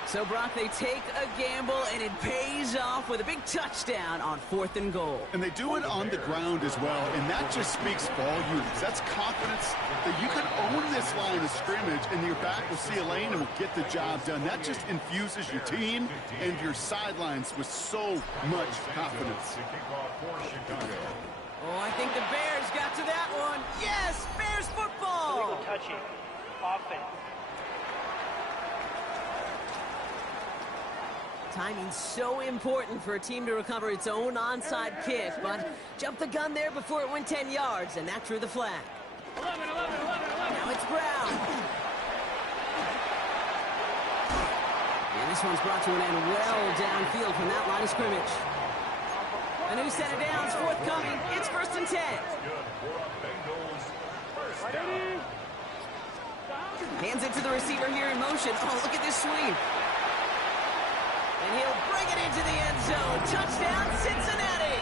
So, Brock, they take a gamble, and it pays off with a big touchdown on 4th and goal. And they do it on the ground as well, and that just speaks volumes. That's confidence that you can own this line of scrimmage, and your back will see a lane and will get the job done. That just infuses your team and your sidelines with so much confidence. Oh, I think the Bears got to that one. Yes, Bears football. Illegal touching. Offense. Timing's so important for a team to recover its own onside kick, but jumped the gun there before it went 10 yards, and that drew the flag. 11. Now it's Brown. And this one's brought to an end well downfield from that line of scrimmage. A new set of downs forthcoming. It's 1st and 10. Hands it to the receiver here in motion. Oh, look at this sweep. And he'll bring it into the end zone. Touchdown, Cincinnati.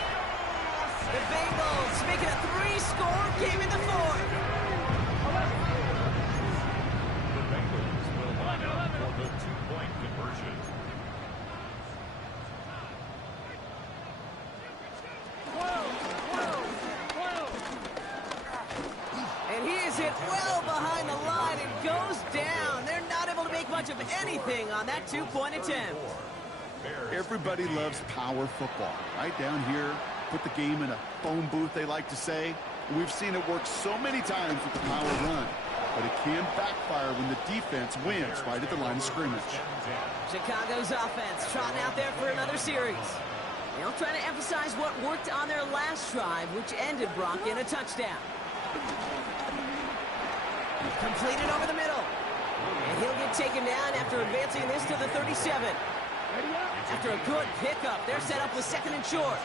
The Bengals make it a 3-score game in the 4th. The Bengals will line up for the 2-point conversion. And he is hit well behind the line and goes down. They're not able to make much of anything on that 2-point attempt. Everybody loves power football. Right down here, put the game in a phone booth, they like to say. And we've seen it work so many times with the power run. But it can backfire when the defense wins right at the line of scrimmage. Chicago's offense trotting out there for another series. They'll try to emphasize what worked on their last drive, which ended, Brock, in a touchdown. Completed over the middle. And he'll get taken down after advancing this to the 37. After a good pickup, they're set up with 2nd and short.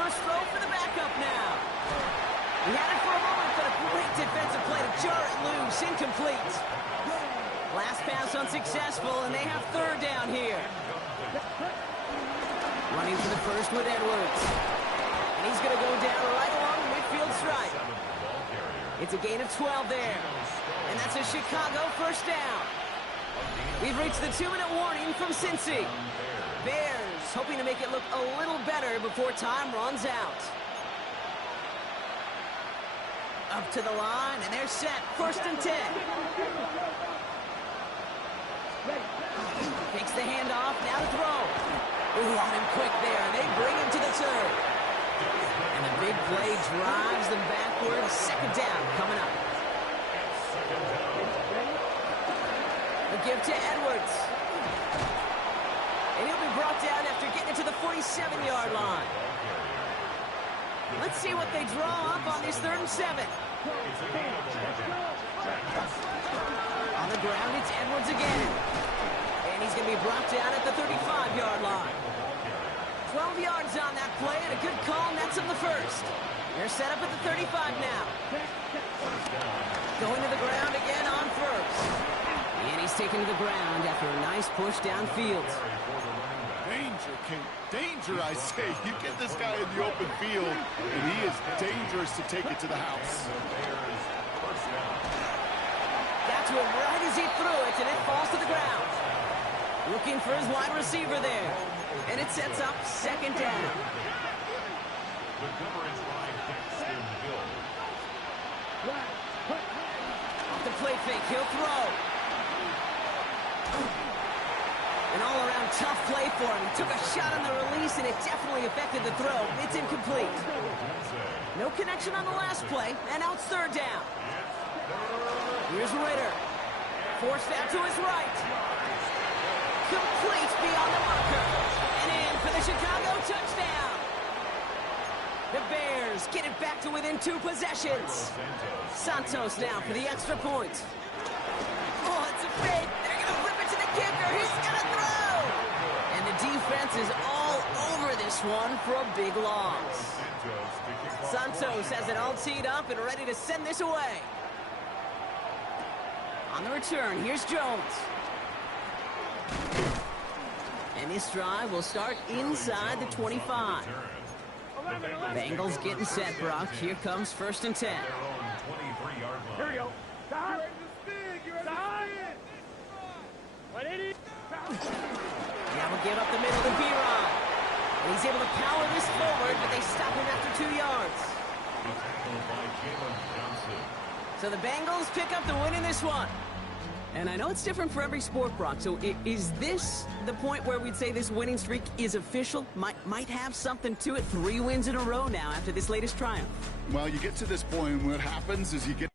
First throw for the backup now. He had it for a moment, but a great defensive play to jar it loose. Incomplete. Last pass unsuccessful, and they have 3rd down here. Running for the first with Edwards. And he's going to go down right along the midfield stripe. It's a gain of 12 there. And that's a Chicago 1st down. We've reached the 2-minute warning from Cincy. Bears hoping to make it look a little better before time runs out. Up to the line, and they're set. 1st and 10. Takes the handoff, now to throw. Ooh, on him quick there. They bring him to the turn. And the big play drives them backwards. 2nd down coming up. A give to Edwards. And he'll be brought down after getting it to the 47-yard line. Let's see what they draw up on this 3rd and 7. On the ground, it's Edwards again. And he's going to be brought down at the 35-yard line. 12 yards on that play, and a good call nets him the first. They're set up at the 35 now. Going to the ground again on first. And he's taken to the ground after a nice push downfield. Danger, Kate. Danger, I say. You get this guy in the open field, and he is dangerous to take it to the house. Got to him right as he threw it, and it falls to the ground. Looking for his wide receiver there. And it sets up 2nd down. The coverage by Dexter Hill. Off the play fake, he'll throw. An all-around tough play for him. He took a shot on the release, and it definitely affected the throw. It's incomplete. No connection on the last play, and now it's 3rd down. Here's Ritter. Forced out to his right. Complete beyond the marker. And in for the Chicago touchdown. The Bears get it back to within 2 possessions. Santos now for the extra point. Oh, it's a fake. They're going to flip it to the kicker. He's going to throw. And the defense is all over this one for a big loss. Santos has it all teed up and ready to send this away. On the return, here's Jones. And this drive will start inside the 25. Bengals getting set, Brock. Here comes 1st and 10. Here we go. Stop. Now we'll give up the middle to B-Ron. And he's able to power this forward, but they stop him after 2 yards. So the Bengals pick up the win in this one. And I know it's different for every sport, Brock. So is this the point where we'd say this winning streak is official? Might have something to it. 3 wins in a row now after this latest triumph. Well, you get to this point, and what happens is you get